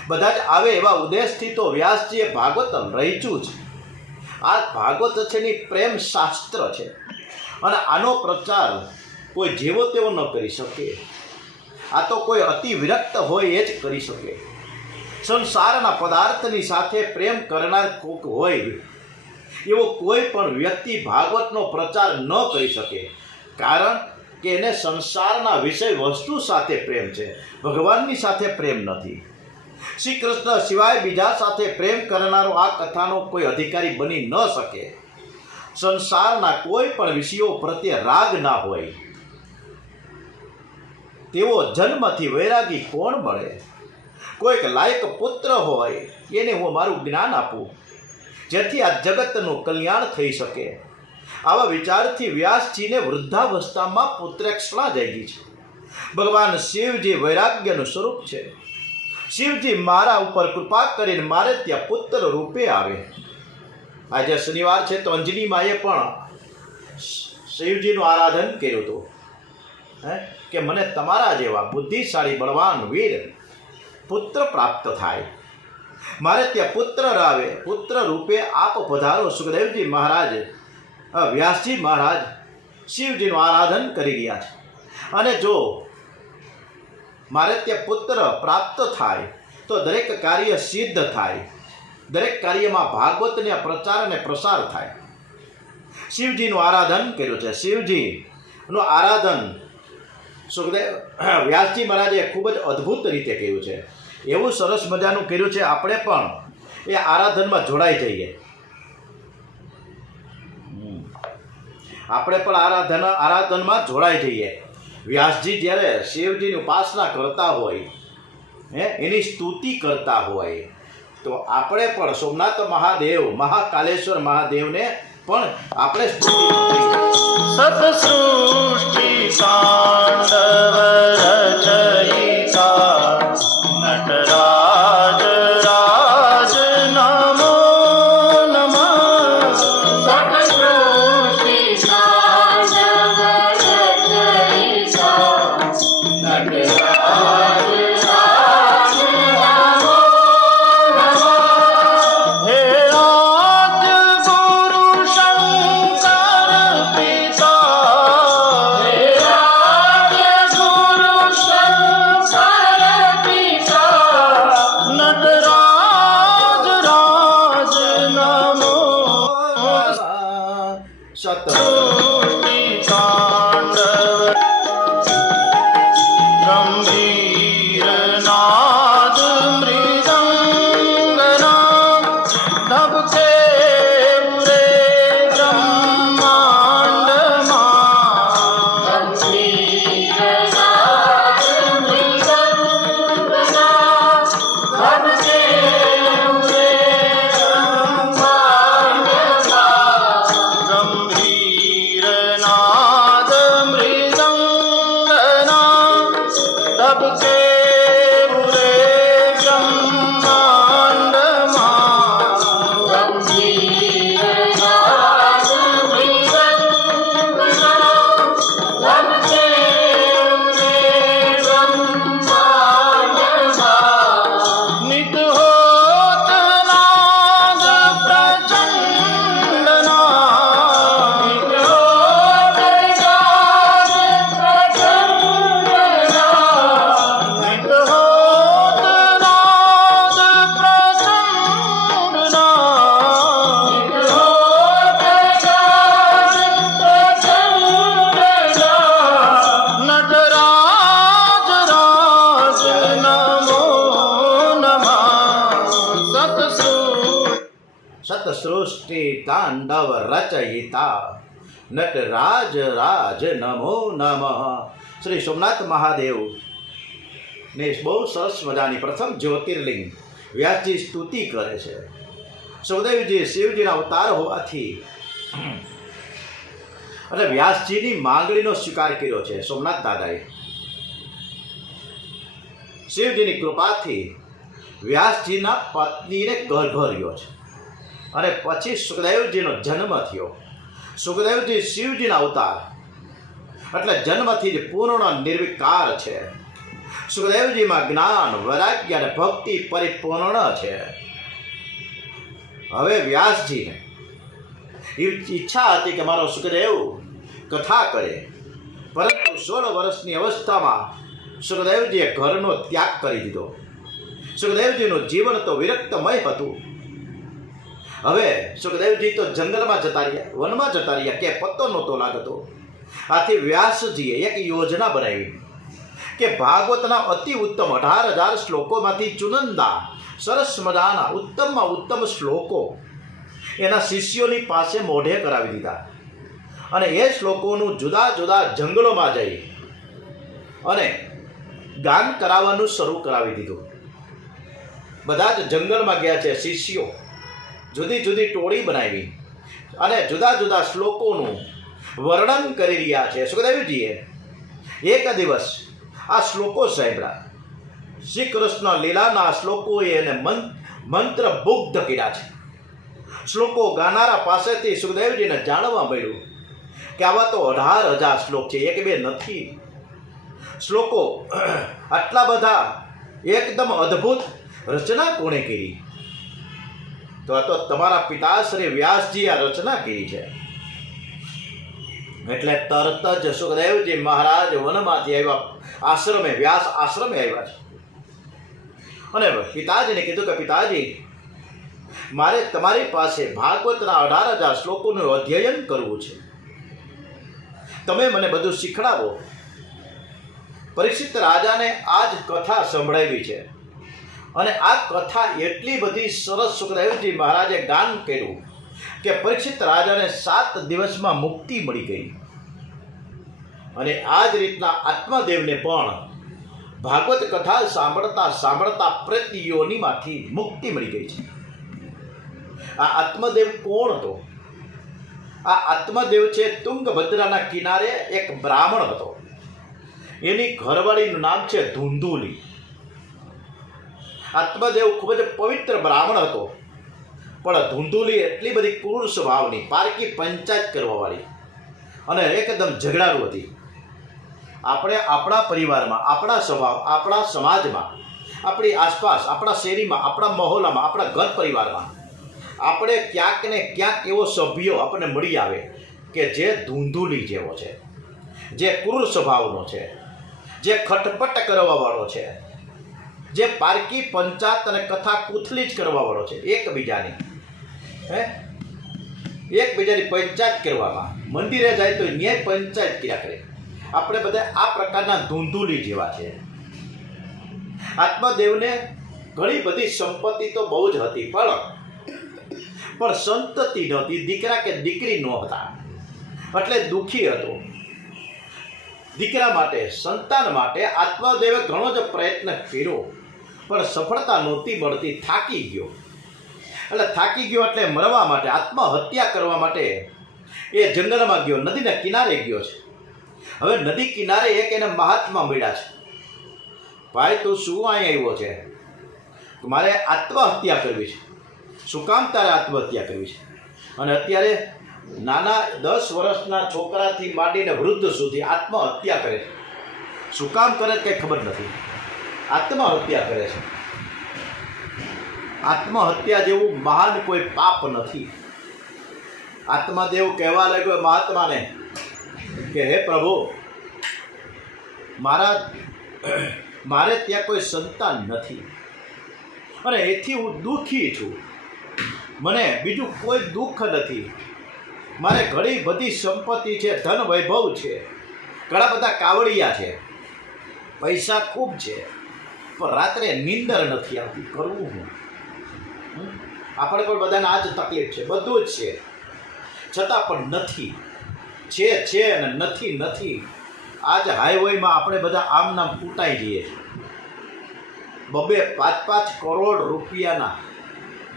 બધા જ આવે એવા ઉદ્દેશથી તો વ્યાસજીએ ભાગવત રચ્યું છે. આ ભાગવત છે ને પ્રેમ શાસ્ત્ર છે, અને આનો પ્રચાર કોઈ જેવો તેવો ન કરી શકે. આ તો કોઈ અતિ વિરક્ત હોય એ જ કરી શકે. સંસારના પદાર્થની સાથે પ્રેમ કરનાર કોક હોય એવો કોઈ પણ વ્યક્તિ ભાગવતનો પ્રચાર ન કરી શકે, કારણ કે એને સંસારના વિષય વસ્તુ સાથે પ્રેમ છે, ભગવાનની સાથે પ્રેમ નથી. શ્રી કૃષ્ણ સિવાય બીજા સાથે પ્રેમ કરનારો આ કથાનો કોઈ અધિકારી બની ન શકે. સંસારના કોઈ પણ વિષયો પ્રત્યે રાગ ના હોય તેવો જન્મથી વૈરાગી કોણ મળે? કોઈક લાયક પુત્ર હોય એને હું મારું જ્ઞાન આપું, જેથી આ જગતનું કલ્યાણ થઈ શકે. આવા વિચારથી વ્યાસજીને વૃદ્ધાવસ્થામાં પુત્રેક્ષણા જાગી છે. ભગવાન શિવજી વૈરાગ્યનું સ્વરૂપ છે. શિવજી મારા ઉપર કૃપા કરીને મારે ત્યાં પુત્ર રૂપે આવે. આજે શનિવાર છે તો અંજની માએ પણ શિવજીનું આરાધન કર્યું હતું કે મને તમારા જેવા બુદ્ધિશાળી બળવાન વીર પુત્ર પ્રાપ્ત થાય, મારે ત્યાં પુત્ર આવે, પુત્ર રૂપે આપ પધારો. સુખદેવજી મહારાજ, વ્યાસજી મહારાજ શિવજીનું આરાધન કરી રહ્યા છે, અને જો મારે ત્યાં પુત્ર પ્રાપ્ત થાય તો દરેક કાર્ય સિદ્ધ થાય, દરેક કાર્યમાં ભાગવતને પ્રચાર અને પ્રસાર થાય. શિવજીનું આરાધન કર્યું છે. શિવજીનું આરાધન સુખદેવ વ્યાસજી મહારાજે ખૂબ જ અદ્ભુત રીતે કર્યું છે. એવું સરસ મજાનું કર્યું છે, આપણે પણ એ આરાધનમાં જોડાઈ જઈએ. આપણે પણ આરાધનમાં જોડાઈ જઈએ. વ્યાસજી જ્યારે શિવજીની ઉપાસના કરતા હોય, એની સ્તુતિ કરતા હોય, તો આપણે પણ સોમનાથ મહાદેવ, મહાકાલેશ્વર મહાદેવને પણ આપણે સ્તુતિ સતસૃષ્ટિ તાંડવ રચયિતા નટરાજ રાજ નમો નમઃ. સતસૃષ્ટિ તાંડવ રચયિતા નટરાજ રાજ નમો નમઃ. હે આદ્ય ગુરુ શંકર પિતા સૃષ્ટિ તાંડવ રચયિતા નટરાજ રાજ નમો નમઃ. શ્રી સોમનાથ મહાદેવ ને બહુ સરસ મજાની પ્રથમ જ્યોતિર્લિંગ વ્યાસજી સ્તુતિ કરે છે. સુખદેવજી શિવજીના અવતાર હોવાથી અને વ્યાસજીની માંગણીનો સ્વીકાર કર્યો છે સોમનાથ દાદાએ. શિવજીની કૃપાથી વ્યાસજીના પત્નીને ગર્ભ રહ્યો છે અને પછી સુખદેવજીનો જન્મ થયો. સુખદેવજી શિવજીના અવતાર એટલે જન્મથી જ પૂર્ણ નિર્વિકાર છે. સુખદેવજીમાં જ્ઞાન વૈરાગ્ય અને ભક્તિ પરિપૂર્ણ છે. હવે વ્યાસજીને ઈચ્છા હતી કે મારો સુખદેવ કથા કરે, પરંતુ 16 વર્ષની અવસ્થામાં સુખદેવજીએ ઘરનો ત્યાગ કરી દીધો. સુખદેવજીનું જીવન તો વિરક્તમય હતું. હવે સુખદેવજી તો જંગલમાં જતા રહ્યા, વનમાં જતા રહ્યા, કે પત્તો નહોતો લાગતો. આથી વ્યાસજીએ એક યોજના બનાવી કે ભાગવતના અતિ ઉત્તમ 18,000 શ્લોકોમાંથી ચુનંદા સરસ મજાના ઉત્તમમાં ઉત્તમ શ્લોકો એના શિષ્યોની પાસે મોઢે કરાવી દીધા અને એ શ્લોકોનું જુદા જુદા જંગલોમાં જઈ અને ગાન કરાવવાનું શરૂ કરાવી દીધું. બધા જ જંગલમાં ગયા છે શિષ્યો, જુદી જુદી ટોળી બનાવી અને જુદા જુદા શ્લોકોનું વર્ણન કરી રહ્યા છે. સુખદેવજીએ એક દિવસ આ શ્લોકો સાંભળ્યા. શ્રી કૃષ્ણ લીલાના શ્લોકોએ એને મંત્રમુગ્ધ કર્યા છે. શ્લોકો ગાનારા પાસેથી સુખદેવજીને જાણવા મળ્યું કે આવા તો 18,000 શ્લોક છે, એક બે નથી. શ્લોકો આટલા બધા એકદમ અદ્ભુત રચના કોણે કરી? તો આ તો તમારા પિતા શ્રી વ્યાસજી આ રચના કરી છે. એટલે તરત જ સુખદેવજી મહારાજ વનમાંથી આવ્યા, આશ્રમે વ્યાસ આશ્રમે આવ્યા છે અને પિતાજીને કીધું કે પિતાજી, મારે તમારી પાસે ભાગવતના 18,000 શ્લોકોનું અધ્યયન કરવું છે, તમે મને બધું શીખડાવો. પરીક્ષિત રાજાને આ જ કથા સંભળાવી છે અને આ કથા એટલી બધી સરસ સુખદેવજી મહારાજે ગાન કર્યું કે પરીક્ષિત રાજાને 7 દિવસમાં મુક્તિ મળી ગઈ. અને આ જ રીતના આત્મદેવને પણ ભાગવત કથા સાંભળતા સાંભળતા પ્રેતયોનીમાંથી મુક્તિ મળી ગઈ છે. આ આત્મદેવ કોણ હતો? આ આત્મદેવ છે તુંગભદ્રાના કિનારે એક બ્રાહ્મણ હતો. એની ઘરવાળીનું નામ છે ધુંધુલી. આત્મદેવ ખૂબ જ પવિત્ર બ્રાહ્મણ હતો, પણ ધુંધુલી એટલી બધી ક્રૂર સ્વભાવની, પારકી પંચાયત કરવાવાળી અને એકદમ ઝઘડાળુ હતી. આપણે આપણા પરિવારમાં, આપણા સ્વભાવ, આપણા સમાજમાં, આપણી આસપાસ, આપણા શેરીમાં, આપણા મહોલ્લામાં, આપણા ઘર પરિવારમાં આપણે ક્યાંક ને ક્યાંક એવો સભ્યો આપણને મળી આવે કે જે ધૂંધુલી જેવો છે, જે ક્રૂર સ્વભાવનો છે, જે ખટપટ કરવાવાળો છે, જે પારકી પંચાયત અને કથા કૂથલી જ કરવાવાળો છે. એકબીજાની પંચાયત કરવામાં, મંદિરે જાય તો ન્યાય પંચાયત કર્યા કરે. આપણે બધા આ પ્રકારના ધૂંધુલી જેવા છે. આત્મદેવને ઘણી બધી સંપત્તિ તો બહુ જ હતી, પણ સંતતિ નહોતી, દીકરા કે દીકરી નહોતા, એટલે દુઃખી હતો. દીકરા માટે, સંતાન માટે આત્મદેવે ઘણો જ પ્રયત્ન કર્યો, પણ સફળતા નહોતી મળતી. થાકી ગયો એટલે મરવા માટે, આત્મહત્યા કરવા માટે એ જંગલમાં ગયો, નદીના કિનારે ગયો છે. હવે નદી કિનારે એક એને મહાત્મા મળ્યા છે. ભાઈ, તું શું અહીં આવ્યો છે? મારે આત્મહત્યા કરવી છે. શું કામ તારે આત્મહત્યા કરવી છે? અને અત્યારે નાના 10 વર્ષના છોકરાથી માંડીને વૃદ્ધ સુધી આત્મહત્યા કરે છે. શું કામ કરે કંઈ ખબર નથી, આત્મહત્યા કરે છે. આત્મહત્યા જેવું મહાન કોઈ પાપ નથી. આત્મદેવ કહેવા લાગ્યો મહાત્માને કે હે પ્રભુ, મારે ત્યાં કોઈ સંતાન નથી અને એથી હું દુઃખી છું. મને બીજું કોઈ દુઃખ નથી. મારે ઘણી બધી સંપત્તિ છે, ધન વૈભવ છે, ઘણા બધા કાવડિયા છે, પૈસા ખૂબ છે, પણ રાત્રે નીંદર નથી આવતી. કરવું હું? આપણે પણ બધાને આ જ તકલીફ છે, બધું જ છે, છતાં પણ નથી, છે અને નથી. આજ હાઈવેમાં આપણે બધા આમ નામ કૂટાઈ જઈએ છીએ. 2-5 કરોડ રૂપિયાના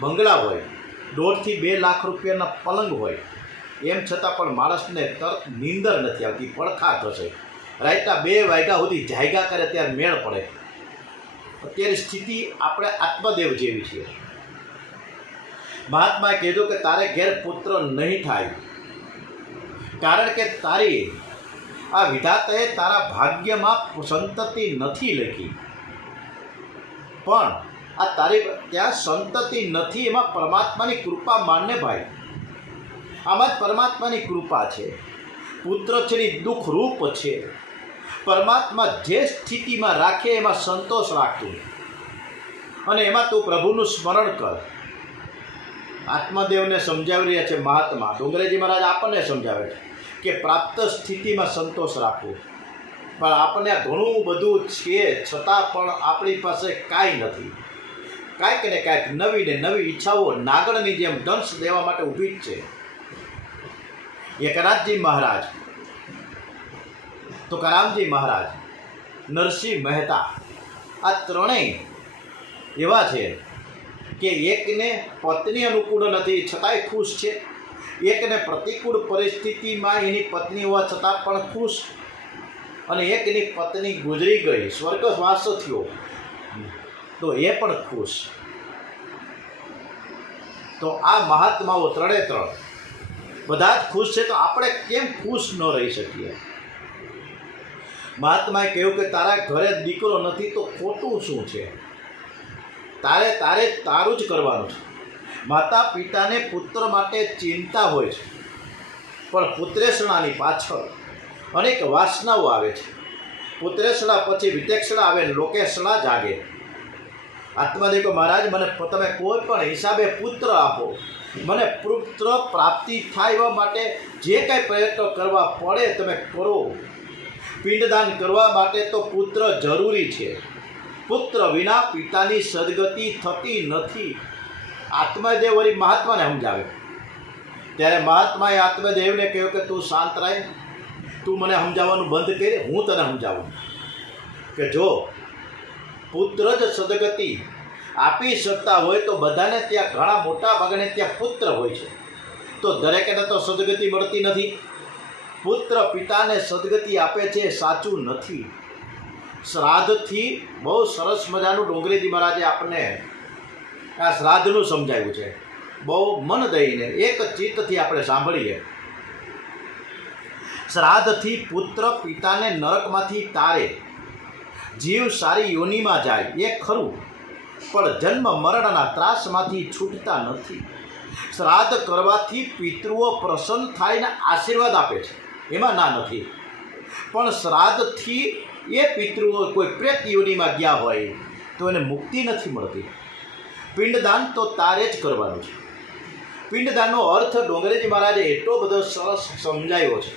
બંગલા હોય, 1.5 થી 2 લાખ રૂપિયાના પલંગ હોય, એમ છતાં પણ માણસને તરત નીંદર નથી આવતી, પડખા થશે. રાતના 2 વાગ્યા સુધી જાગ્યા કરે ત્યારે મેળ પડે. અત્યારે સ્થિતિ આપણે આત્મદેવ જેવી છે. મહાત્માએ કીધું કે તારે ઘેર પુત્ર નહીં થાય, કારણ કે તારી આ વિધાતાએ તારા ભાગ્યમાં સંતતિ નથી લખી. પણ આ તારી ત્યાં સંતતિ નથી, એમાં પરમાત્માની કૃપા માનને ભાઈ. આમાં જ પરમાત્માની કૃપા છે. પુત્ર છે એ દુઃખરૂપ છે. પરમાત્મા જે સ્થિતિમાં રાખે એમાં સંતોષ રાખતું, અને એમાં તું પ્રભુનું સ્મરણ કર. આત્મદેવને સમજાવી રહ્યા છે મહાત્મા. ડુંગરેજી મહારાજ આપણને સમજાવે છે કે પ્રાપ્ત સ્થિતિમાં સંતોષ રાખવો. પણ આપણને ઘણું બધું છે, છતાં પણ આપણી પાસે કાંઈ નથી. કાંઈક ને કાંઈક નવી ને નવી ઈચ્છાઓ નાગણની જેમ દંશ દેવા માટે ઊભી જ છે. એકનાથજી મહારાજ, તુકારામજી મહારાજ, નરસિંહ મહેતા, આ ત્રણેય એવા છે કે એકને પત્ની અનુકૂળ નથી છતાંય ખુશ છે, એકને પ્રતિકૂળ પરિસ્થિતિમાં એની પત્ની હોવા છતાં પણ ખુશ, અને એકની પત્ની ગુજરી ગઈ, સ્વર્ગવાસ થયો તો એ પણ ખુશ. તો આ મહાત્માઓ ત્રણે ત્રણ બધા જ ખુશ છે, તો આપણે કેમ ખુશ ન રહી શકીએ? મહાત્માએ કહ્યું કે તારા ઘરે દીકરો નથી તો ખોટું શું છે? તારે તારું જ કરવાનું છે. માતા પિતાને પુત્ર માટે ચિંતા હોય છે, પણ પુત્રેષણાની પાછળ અનેક વાસનાઓ આવે છે. પુત્રેષણા પછી વિતેક્ષણા આવે, લોકેષણા જાગે. આત્મદેવ મહારાજ, મને તમે કોઈ પણ હિસાબે પુત્ર આપો, મને પુત્ર પ્રાપ્તિ થાય એવા માટે જે કાંઈ પ્રયત્ન કરવા પડે તમે કરો. પિંડદાન કરવા માટે તો પુત્ર જરૂરી છે. પુત્ર વિના પિતાની સદગતિ થતી નથી. આત્મદેવ વળી મહાત્માને સમજાવે. ત્યારે મહાત્માએ આત્મદેવને કહ્યું કે તું શાંત રહે, તું મને સમજાવવાનું બંધ કરી, હું તને સમજાવું કે જો પુત્ર જ સદગતિ આપી શકતા હોય તો બધાને ત્યાં, ઘણા મોટા ભાગને ત્યાં પુત્ર હોય છે, તો દરેકને તો સદગતિ મળતી નથી. પુત્ર પિતાને સદગતિ આપે છે સાચું નથી. શ્રાદ્ધથી બહુ સરસ મજાનું ડોંગરેજી મહારાજે આપણને આ શ્રાદ્ધનું સમજાવ્યું છે. બહુ મન દઈને એક ચિત્તથી આપણે સાંભળીએ. શ્રાદ્ધથી પુત્ર પિતાને નરકમાંથી તારે, જીવ સારી યોનિમાં જાય એ ખરું, પણ જન્મ મરણના ત્રાસમાંથી છૂટતા નથી. શ્રાદ્ધ કરવાથી પિતૃઓ પ્રસન્ન થાયને આશીર્વાદ આપે છે, એમાં ના નથી. પણ શ્રાદ્ધથી એ પિતૃઓ કોઈ પ્રેત યોનિમાં ગયા હોય તો એને મુક્તિ નથી મળતી. પિંડદાન તો તારે જ કરવાનું છે. પિંડદાનનો અર્થ ડોંગરેજી મહારાજે એટલો બધો સરસ સમજાયો છે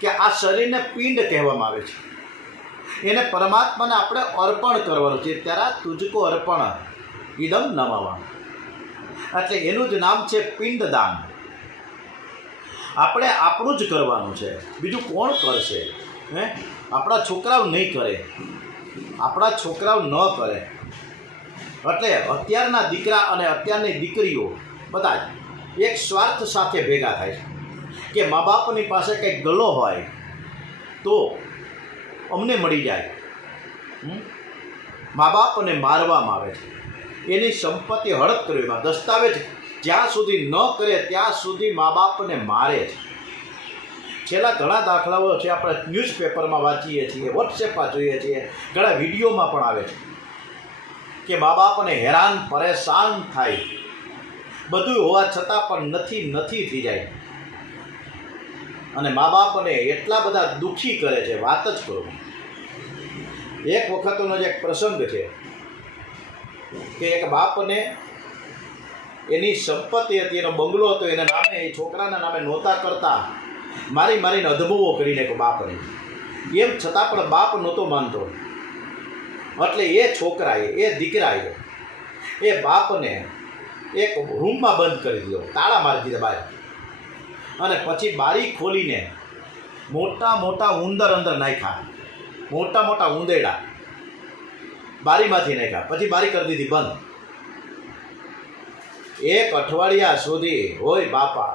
કે આ શરીરને પિંડ કહેવામાં આવે છે. એને પરમાત્માને આપણે અર્પણ કરવાનું છે. ત્યારે તુજકો અર્પણ ઇદમ નમઃ, એટલે એનું જ નામ છે પિંડદાન. આપણે આપણું જ કરવાનું છે, બીજું કોણ કરશે? આપણા છોકરાઓ નહીં કરે, આપણા છોકરાઓ ન કરે. એટલે અત્યારના દીકરા અને અત્યારની દીકરીઓ બધા જ એક સ્વાર્થ સાથે ભેગા થાય છે કે મા બાપની પાસે કંઈક ગલો હોય તો અમને મળી જાય. મા બાપને મારવામાં આવે છે, એની સંપત્તિ હડપ કરવામાં, દસ્તાવેજ જ્યાં સુધી ન કરે ત્યાં સુધી મા બાપને મારે છે. છેલ્લા ઘણા દાખલાઓ છે, આપણે ન્યૂઝપેપરમાં વાંચીએ છીએ, વોટ્સએપમાં જોઈએ છીએ, ઘણા વિડીયોમાં પણ આવે છે કે મા બાપને હેરાન પરેશાન થાય, બધું હોવા છતાં પણ નથી થઈ જાય, અને મા બાપને એટલા બધા દુઃખી કરે છે, વાત જ કરો. એક વખતનો જ એક પ્રસંગ છે કે એક બાપને એની સંપત્તિ હતી, એનો બંગલો હતો, એના નામે, એ છોકરાના નામે નહોતા કરતા, મારીને અધમુઓ કરીને બાપને. એમ છતાં પણ બાપ નહોતો માનતો. એટલે એ છોકરાએ, એ દીકરાએ એ બાપને એક રૂમમાં બંધ કરી દીધો, તાળા મારી દીધા બહાર, અને પછી બારી ખોલીને મોટા મોટા ઉંદર અંદર નાખ્યા, મોટા મોટા ઉંદેડા બારીમાંથી નાખ્યા, પછી બારી કરી દીધી બંધ. 1 અઠવાડિયા સુધી હોય બાપા,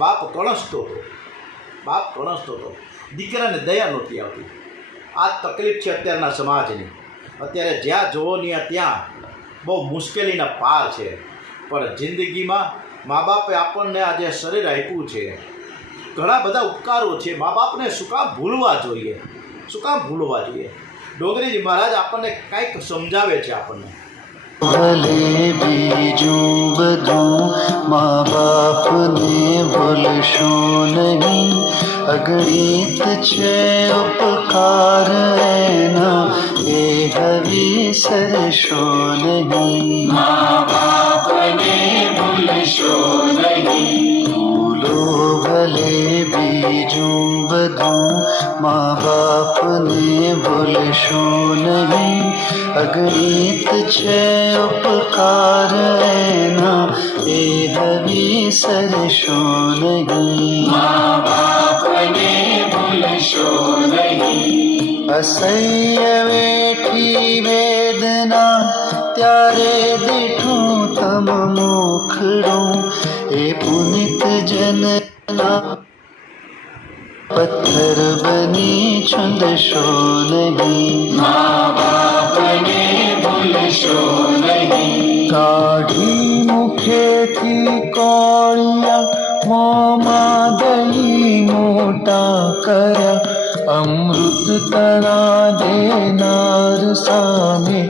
બાપ કણસતો હતો, દીકરાને દયા નહોતી આવતી. આ તકલીફ છે અત્યારના સમાજની. અત્યારે જ્યાં જોવો ત્યાં બહુ મુશ્કેલીના પાર છે. પણ જિંદગીમાં મા બાપે આપણને આ જે શરીર આપ્યું છે, ઘણા બધા ઉપકારો છે. મા બાપને શું કામ ભૂલવા જોઈએ? ડોંગરીજી મહારાજ આપણને કંઈક સમજાવે છે આપણને. ભલે બીજું બધું મા બાપને ભૂલશો નહીં, અગણિત છે ઉપકાર એના, એ વિસરશો નહીં. મા બાપને ભૂલશો નહીં. ભૂલો ભલે બીજું બધું મા બાપને ભૂલશો નહીં, અગણિત છે ઉપકાર એના, એ વિસરશો નહીં. મા બાપને ભૂલશો નહીં. અસહ્ય વેઠી વેદના ત્યારે દીઠું તમ મુખડું, એ પુનિત જનના પથ્થર બની છુંદશો નહીં. મા બાપને ભૂલશો નહીં. કાઢી મુખેથી કોળિયા, મોંમાં દહીં મોટા કર્યા, અમૃત તણા દેનાર સામે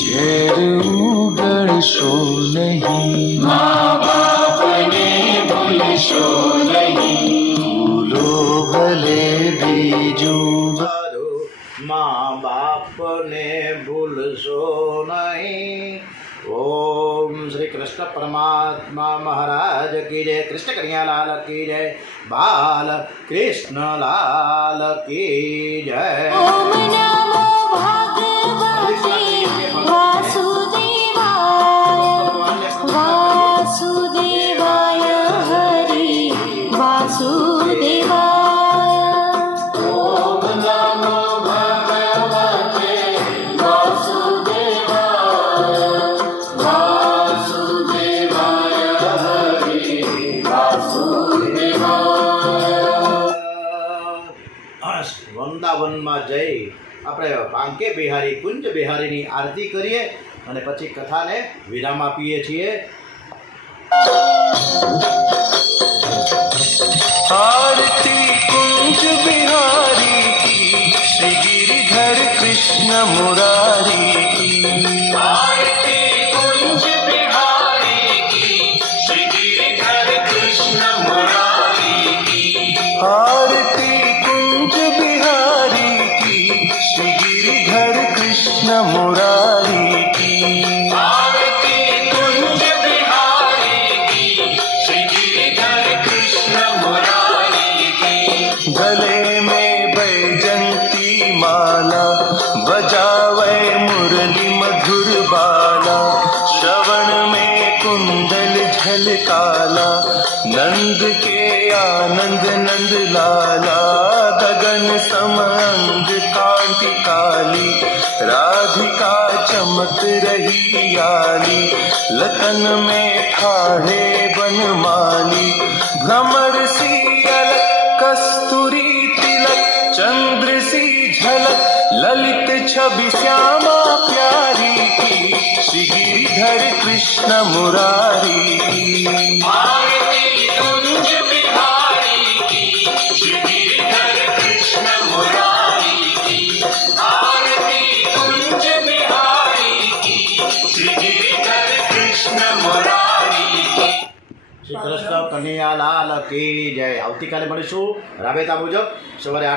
ઝેર ઉગળશો નહીં. મા બાપને ભૂલશો નહીં. ભૂલો ભલે બીજું મા બાપને ભૂલશો નહીં. ઓમ શ્રી કૃષ્ણ પરમાત્મા મહારાજ કી જય. કૃષ્ણ કનૈયાલાલ કી જય. બાલ કૃષ્ણલાલ કી જય. ॐ नमो भगवते वासुदेवाय हरि वासुदेवाय. ઓમ નમો ભગવતે વાસુદેવાય હરિ વાસુદેવાય. વૃંદાવનમાં જઈ આપણે પાંકે બિહારી કુંજ બિહારીની આરતી કરીએ અને પછી કથાને વિરામ આપીએ છીએ. आरती कुंज बिहारी की, श्री गिरिधर कृष्ण मुरारी की. आरती कुंज बिहारी की, श्री गिरिधर कृष्ण मुरारी की. आरती कुंज बिहारी की, श्री गिरिधर कृष्ण मुरारी की. आरती कुंज बिहारी की, श्री गिरिधर कृष्ण मुरारी की. गले में बैजंती माला, बजावे मुरली मधुर बाला, श्रवण में कुंडल झलकाला, नंद के आनंद नंद लाला, गगन समअंग कांति काली, राधिका चमक रही आली, लतन में ठाणे बनमाली, भ्रमर सी अलक कस्तूरी तिलक, चंद्र सी झलक ललित छवि श्यामा प्यारी की, श्री गिरिधर कृष्ण मुरारी की. आरती कुंज बिहारी की, श्री गिरिधर कृष्ण मुरारी की. आरती कुंज बिहारी की, श्री गिरिधर कृष्ण मुरारी की. શ્રી કૃષ્ણ કનૈયાલાલ કી જય. આવતીકાલે મળીશું રાબેતા મુજબ સવારે 8